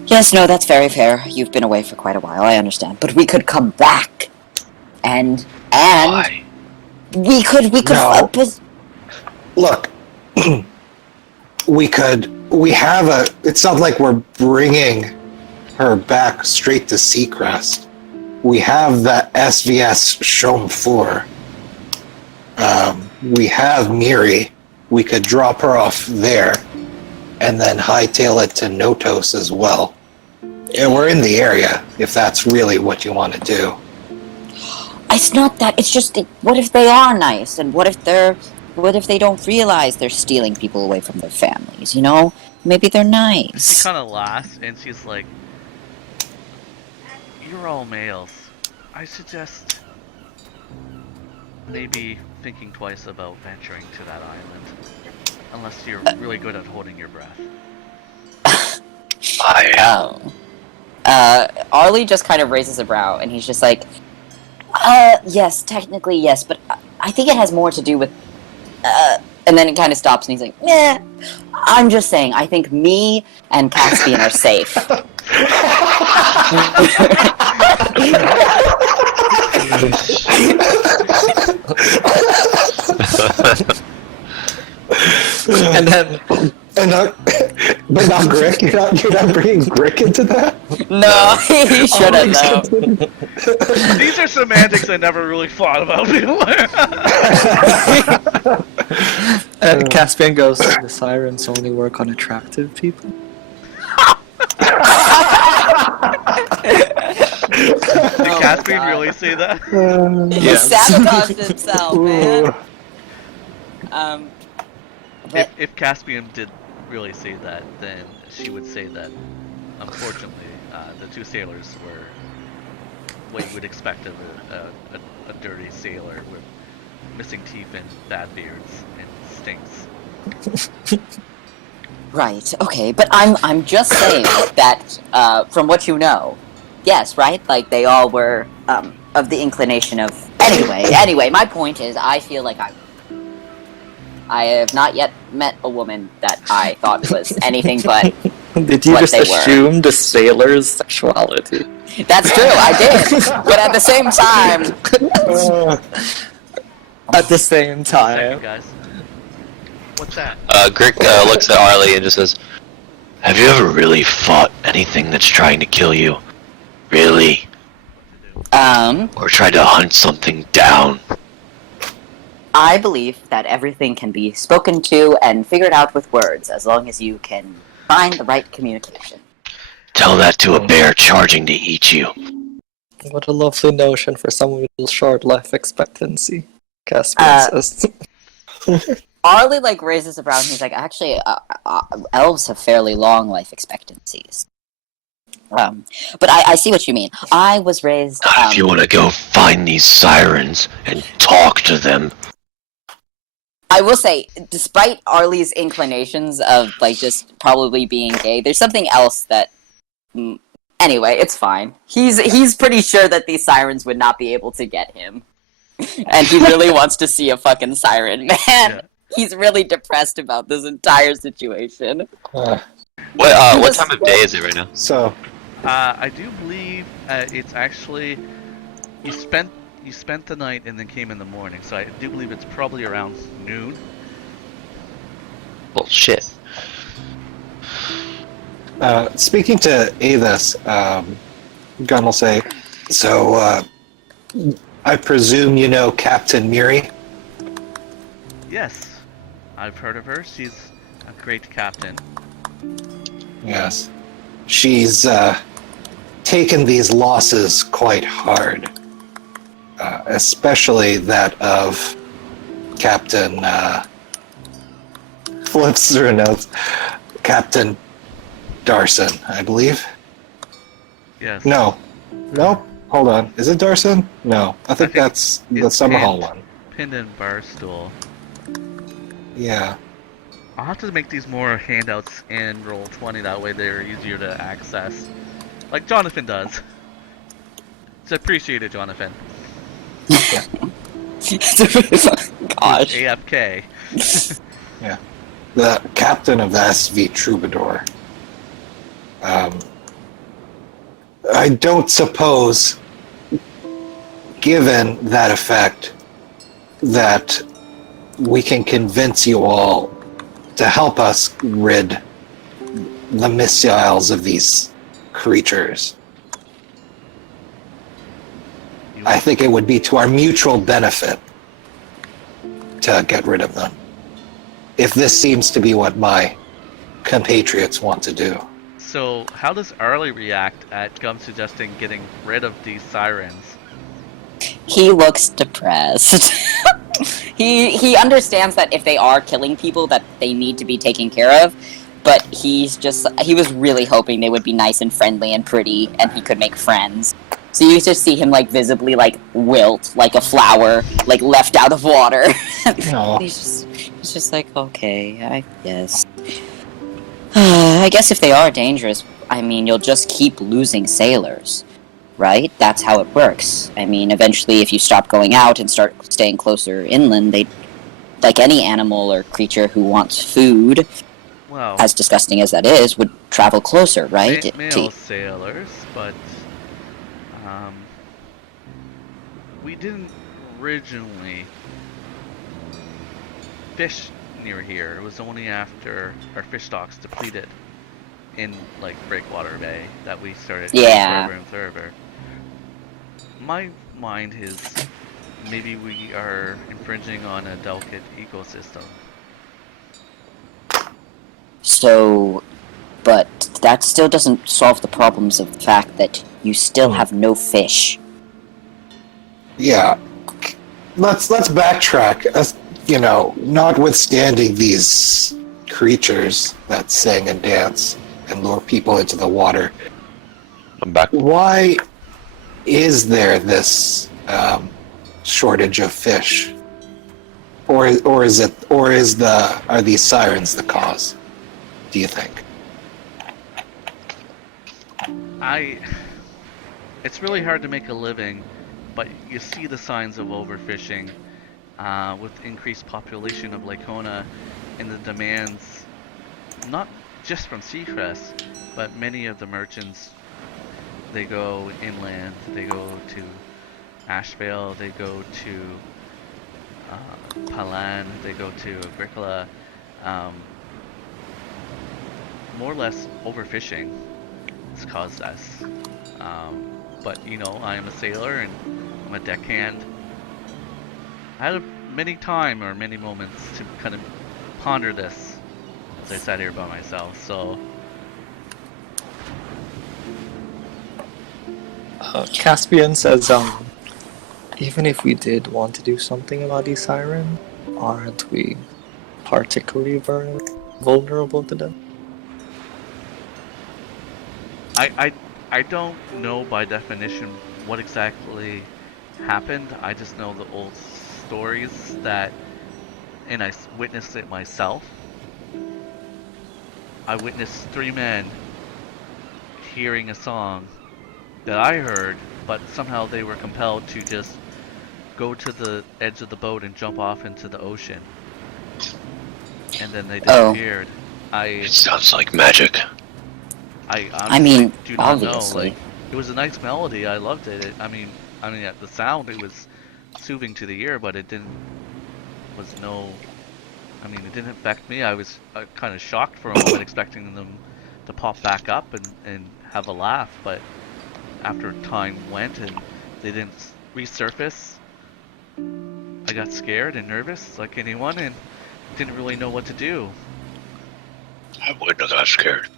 yes, no, that's very fair. You've been away for quite a while, I understand. But we could come back. And Why? we could No. look. It's not like we're bringing her back straight to Seacrest. We have that SVS Chaume 4. We have Miri. We could drop her off there and then hightail it to Notos as well. And we're in the area, if that's really what you want to do. It's not that. It's just, what if they are nice? And what if they don't realize they're stealing people away from their families, Maybe they're She nice. kind of laughs and she's like, "You're all males. I suggest maybe thinking twice about venturing to that island, unless you're really good at holding your breath." I am. Arli just kind of raises a brow, and he's just like, yes, technically yes, but I think it has more to do with, and then it kind of stops, and he's like, meh, I'm just saying, I think me and Caspian are safe. And then And but not Grik. You're not bringing Grik into that. No, he shouldn't, though. These are semantics I never really thought about before. and Caspian goes, the sirens only work on attractive people. Did Caspian God. really say that? He Yes. sabotaged himself, man. But If Caspian did really say that, then she would say that, unfortunately, the two sailors were what you would expect of a dirty sailor with missing teeth and bad beards and stinks. right, okay, but I'm just saying that from what you know, yes, right? Like they all were of the inclination of anyway, my point is I feel like I have not yet met a woman that I thought was anything but. Did you What just they were. assume the sailor's sexuality? That's true, I did. But at the same time, At the same Second, time. guys. What's that? Grik looks at Arli and just says, Have you ever really fought anything that's trying to kill you? Really? Or tried to hunt something down? I believe that everything can be spoken to and figured out with words as long as you can find the right communication. Tell that to a bear charging to eat you. What a lovely notion for someone with a short life expectancy. Caspian says. Arli like raises a brow and he's like, actually, elves have fairly long life expectancies. But I see what you mean. I was raised. If you want to go find these sirens and talk to them, I will say, despite Arli's inclinations of like just probably being gay, there's something else that. Anyway, it's fine. He's pretty sure that these sirens would not be able to get him, and he really wants to see a fucking siren. Man, Yeah. he's really depressed about this entire situation. What time of day is it right now? So, I do believe it's actually you spent the night and then came in the morning, so I do believe it's probably around noon. Bullshit. speaking to Avis, Gunn will say, so, I presume you know Captain Miri? Yes, I've heard of her. She's a great captain. Yes. She's, taken these losses quite hard. Especially that of Captain, flips through notes. Captain Darson, I believe. Yes. No. Nope. Hold on. Is it Darson? No. I think that's the it's Summerhall Pinned. one. Pinned and Barstool. Yeah. I'll have to make these more handouts in Roll20, that way they're easier to access. Like Jonathan does. It's appreciated, Jonathan. Gosh. AFK. Yeah. The captain of the SV Troubadour. I don't suppose, given that effect, that we can convince you all to help us rid the missiles of these creatures. I think it would be to our mutual benefit to get rid of them. If this seems to be what my compatriots want to do. So, how does Arli react at Gum suggesting getting rid of these sirens? He looks depressed. he understands that if they are killing people, that they need to be taken care of. But he was really hoping they would be nice and friendly and pretty, and he could make friends. So you just see him like visibly like wilt, like a flower, like left out of water. No. He's just like, okay, I guess. I guess if they are dangerous, I mean, you'll just keep losing sailors, right? That's how it works. I mean, eventually, if you stop going out and start staying closer inland, they, like any animal or creature who wants food, Well, as disgusting as that is, would travel closer, right? male sailors, but we didn't originally fish near here. It was only after our fish stocks depleted in like Breakwater Bay that we started Yeah. further and further. My mind is maybe we are infringing on a delicate ecosystem. So, but that still doesn't solve the problems of the fact that you still have no fish. Yeah. Let's backtrack. Notwithstanding these creatures that sing and dance and lure people into the water, I'm back. why is there this shortage of fish? Or are these sirens the cause? Do you think? It's really hard to make a living, but you see the signs of overfishing with increased population of Laikona and the demands, not just from Seacrest, but many of the merchants. They go inland, they go to Ashvale, they go to Palan, they go to Agricola. More or less overfishing has caused us. But I am a sailor and I'm a deckhand. I had many moments to kind of ponder this as I sat here by myself. So Caspian says, even if we did want to do something about these sirens, aren't we particularly vulnerable to them? I don't know by definition what exactly happened. I just know the old stories that, and I witnessed it myself. I witnessed 3 men hearing a song that I heard, but somehow they were compelled to just go to the edge of the boat and jump off into the ocean. And then they disappeared. It sounds like magic. I I mean, do not obviously. know. Like, it was a nice melody. I loved it. I mean, the sound, it was soothing to the ear, but it didn't. It didn't affect me. I was kind of shocked for a moment, expecting them to pop back up and have a laugh. But after time went and they didn't resurface, I got scared and nervous, like anyone, and didn't really know what to do. I wouldn't have got scared.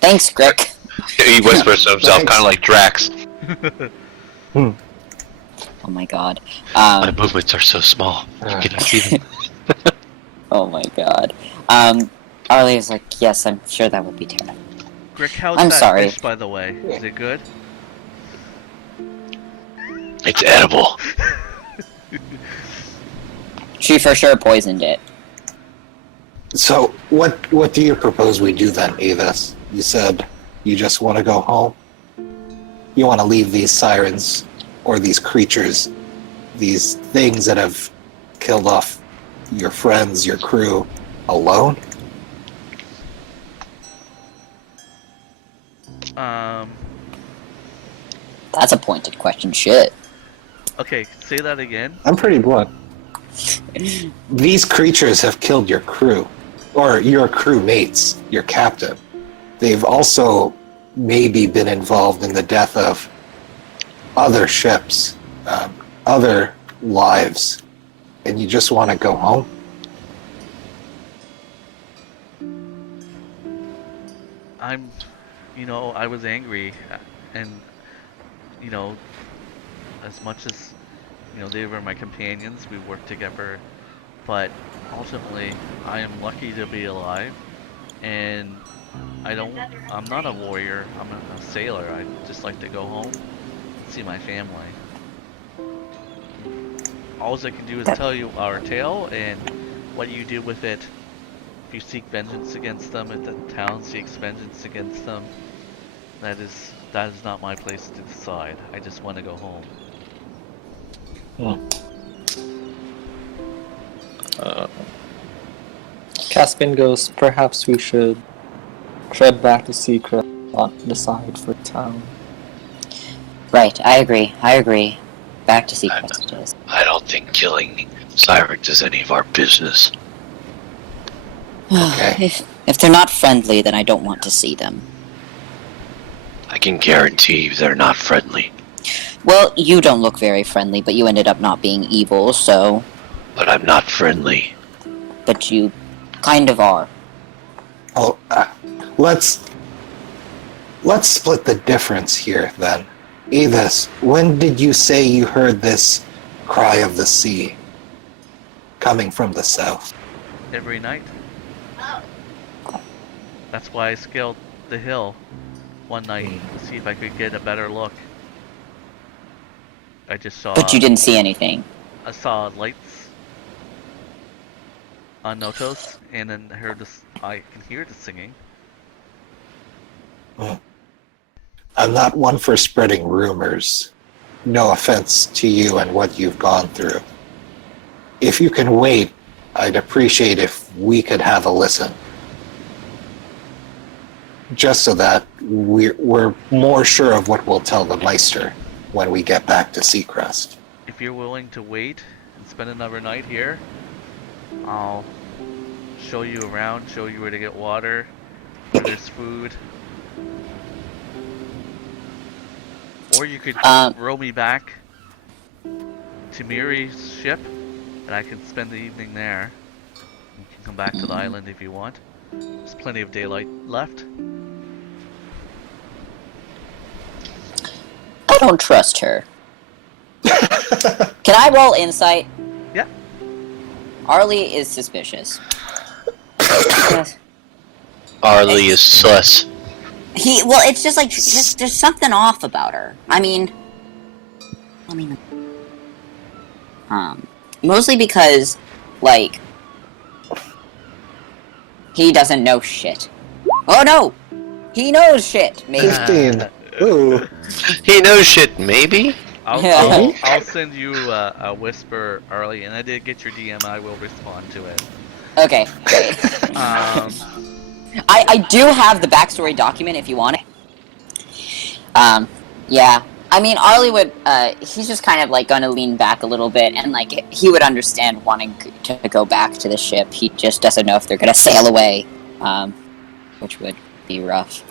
Thanks, Grik. He whispers to himself, kind of like Drax. Oh my god. My movements are so small. You cannot see them. Oh my god. Arli is like, yes, I'm sure that would be terrible. Grik, how's I'm that sorry. fish, by the way? Is it good? It's edible. She for sure poisoned it. So, what do you propose we do then, Avis? You said you just want to go home? You want to leave these sirens, or these creatures, these things that have killed off your friends, your crew, alone? That's a pointed question, shit. Okay, say that again. I'm pretty blunt. These creatures have killed your crew, or your crewmates, your captain. They've also maybe been involved in the death of other ships, other lives, and you just want to go home? I was angry, and, as much as, they were my companions, we worked together, but ultimately, I am lucky to be alive, and I'm not a warrior, I'm a sailor. I just like to go home, see my family. All I can do is tell you our tale, and what you do with it. If you seek vengeance against them, if the town seeks vengeance against them, that is not my place to decide. I just want to go home. Caspian goes, perhaps we should tread back to Seacrest, not decide for town. Right, I agree. Back to Seacrest it is. I don't think killing sirens is any of our business. Okay. If they're not friendly, then I don't want to see them. I can guarantee they're not friendly. Well, you don't look very friendly, but you ended up not being evil, so... But I'm not friendly. But you kind of are. Oh, let's split the difference here, then. Avis, when did you say you heard this cry of the sea coming from the south? Every night. That's why I scaled the hill one night to see if I could get a better look. I just saw. But you didn't see anything. I saw lights on Notos, and then I can hear the singing. I'm not one for spreading rumors. No offense to you and what you've gone through. If you can wait, I'd appreciate if we could have a listen. Just so that we're more sure of what we'll tell the Meister when we get back to Seacrest. If you're willing to wait and spend another night here, I'll show you around, show you where to get water, where there's food. Or you could row me back to Miri's ship, and I can spend the evening there. You can come back to the island if you want. There's plenty of daylight left. don't trust her. Can I roll insight? Yeah. Arli is suspicious. Arli is sus. It's just like, there's something off about her. Mostly because, like, he doesn't know shit. Oh no! He knows shit, maybe. 15. Ooh. He knows shit, maybe? I'll send you a whisper, Arli, and I did get your DM. I will respond to it. Okay, great. I do have the backstory document if you want it. Yeah. I mean, Arli would, he's just kind of, like, gonna lean back a little bit, and, like, he would understand wanting to go back to the ship. He just doesn't know if they're gonna sail away, which would be rough.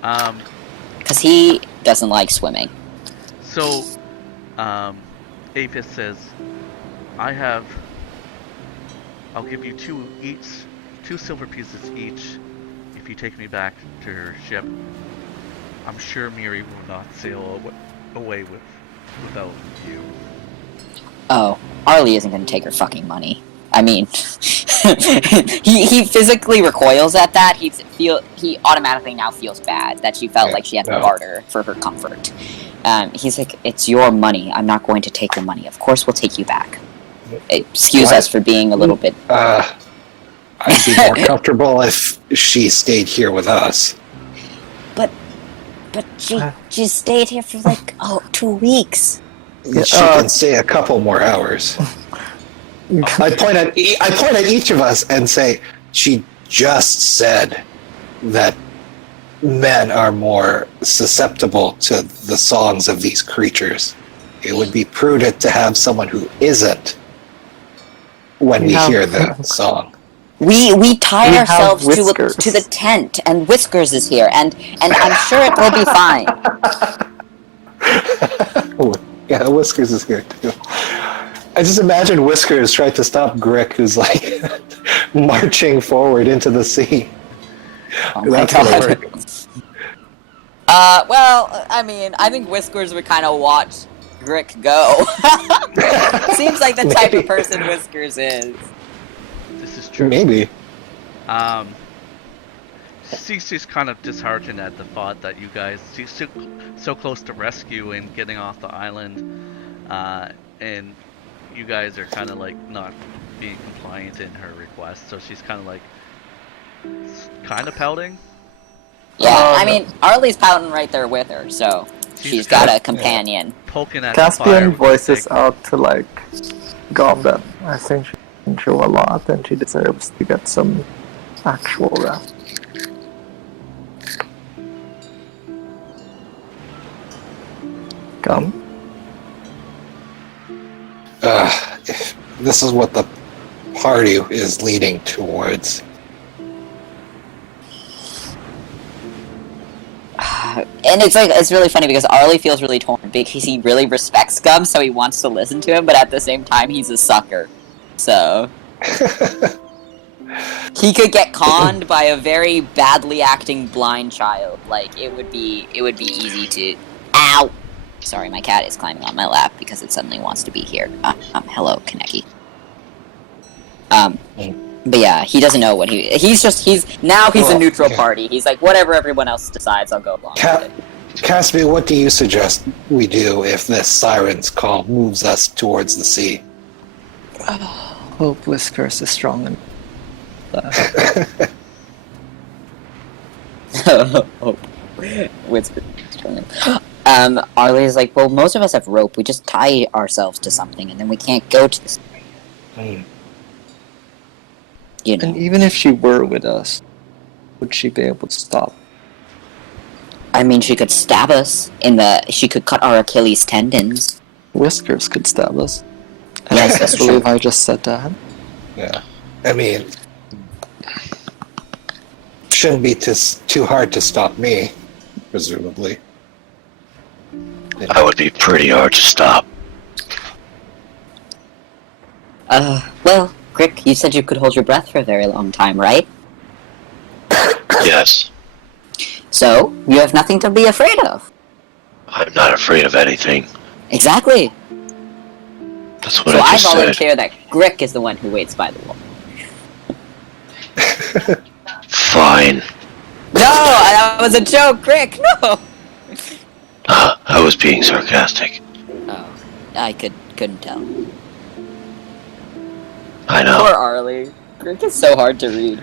Because he doesn't like swimming. So, Apis says, I'll give you two silver pieces each if you take me back to her ship. I'm sure Miri will not sail away without you. Oh, Arli isn't gonna take her fucking money. I mean, he physically recoils at that. He automatically now feels bad that she felt like she had to barter for her comfort. He's like, it's your money. I'm not going to take your money. Of course we'll take you back. Excuse us for being a little bit... I'd be more comfortable if she stayed here with us. But she stayed here for 2 weeks. She can stay a couple more hours. I point at each of us and say, she just said that men are more susceptible to the songs of these creatures. It would be prudent to have someone who isn't when we hear the song. We tie ourselves to Whiskers. the tent, and Whiskers is here, and I'm sure it will be fine. Yeah, Whiskers is here too. I just imagine Whiskers trying to stop Grik, who's like marching forward into the sea. Oh my That's gonna god. work. Well, I mean, I think Whiskers would kind of watch Grik go. Seems like the type of person Whiskers is. This is true. Maybe. She's kind of disheartened at the thought that you guys, she's so close to rescue and getting off the island, and you guys are kind of like not being compliant in her request, so she's kind of pouting. Yeah, I mean, Arli's pouting right there with her, so she's got a companion. Poking at the fire Caspian with a voices stick. out to, like, Gom that I think she's been through a lot and she deserves to get some actual rest. Gom? If this is what the party is leading towards. And it's really funny because Arli feels really torn because he really respects Gum, so he wants to listen to him, but at the same time he's a sucker. So he could get conned by a very badly acting blind child. Like it would be easy to ow. Sorry, my cat is climbing on my lap because it suddenly wants to be here. Hello, Kaneki. But yeah, he doesn't know what he's a neutral party. He's like, whatever everyone else decides, I'll go along with it. Caspian, what do you suggest we do if this siren's call moves us towards the sea? Hope Whiskers is strong and Hope. Whisker. Arli's like, well, most of us have rope. We just tie ourselves to something, and then we can't go to the... You know. And even if she were with us, would she be able to stop? I mean, she could stab us she could cut our Achilles tendons. Whiskers could stab us. Yes, that's I believe true. I just said that. Yeah. I mean, shouldn't be too hard to stop me, presumably. That would be pretty hard to stop. Well, Grik, you said you could hold your breath for a very long time, right? Yes. So, you have nothing to be afraid of. I'm not afraid of anything. Exactly. That's what So I I just said. volunteer that Grik is the one who waits by the wall. Fine. No, that was a joke, Grik. No. I was being sarcastic. Oh, I couldn't tell. I know. Poor Arli. Grik is so hard to read.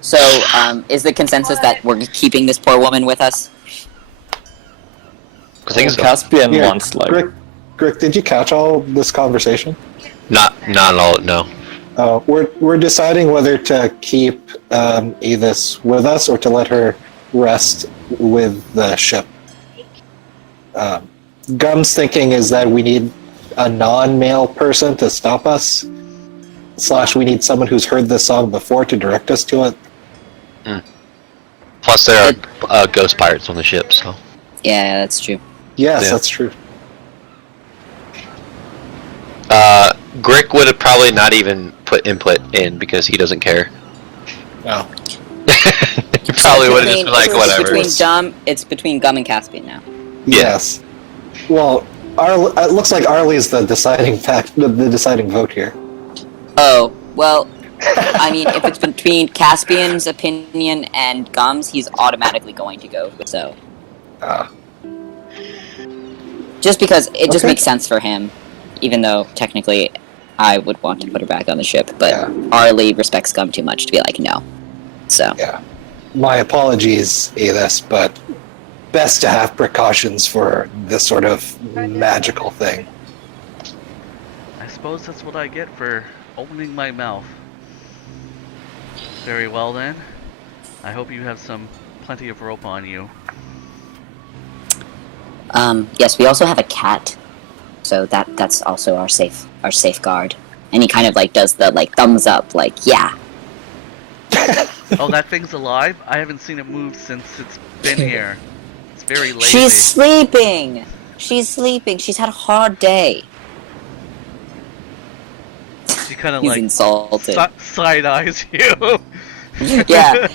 So, is the consensus that we're keeping this poor woman with us? I think so. Caspian Here, wants like. Grik, did you catch all this conversation? Not all. No. We're deciding whether to keep Aethys with us or to let her rest with the ship. Gum's thinking is that we need a non-male person to stop us. / we need someone who's heard this song before to direct us to it. Plus, there are ghost pirates on the ship, so. Yeah, that's true. Yes, Yeah. that's true. Grik would have probably not even put input in because he doesn't care. Oh. He probably would have just been like, whatever. It's between Gum and Caspian now. Yes. Well, it looks like Arli is the deciding the deciding vote here. Oh, well, I mean, if it's between Caspian's opinion and Gum's, he's automatically going to go, so. Just because it just Okay. makes sense for him, even though technically I would want to put her back on the ship, but Yeah. Arli respects Gum too much to be like, no. So. Yeah. My apologies, Aethys, but best to have precautions for this sort of magical thing. I suppose that's what I get for opening my mouth. Very well then. I hope you have plenty of rope on you. Yes, we also have a cat, so that's also our safeguard. And he kind of like does the like thumbs up, like yeah. Oh, that thing's alive? I haven't seen it move since it's been here. It's very lazy. She's sleeping. She's had a hard day. She kind of He's like insulted. side eyes you. Yeah.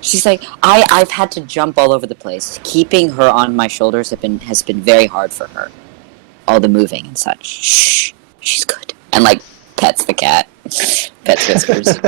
She's like, I've had to jump all over the place. Keeping her on my shoulders has been very hard for her. All the moving and such. Shh, she's good. And like pets the cat. Pets Whiskers.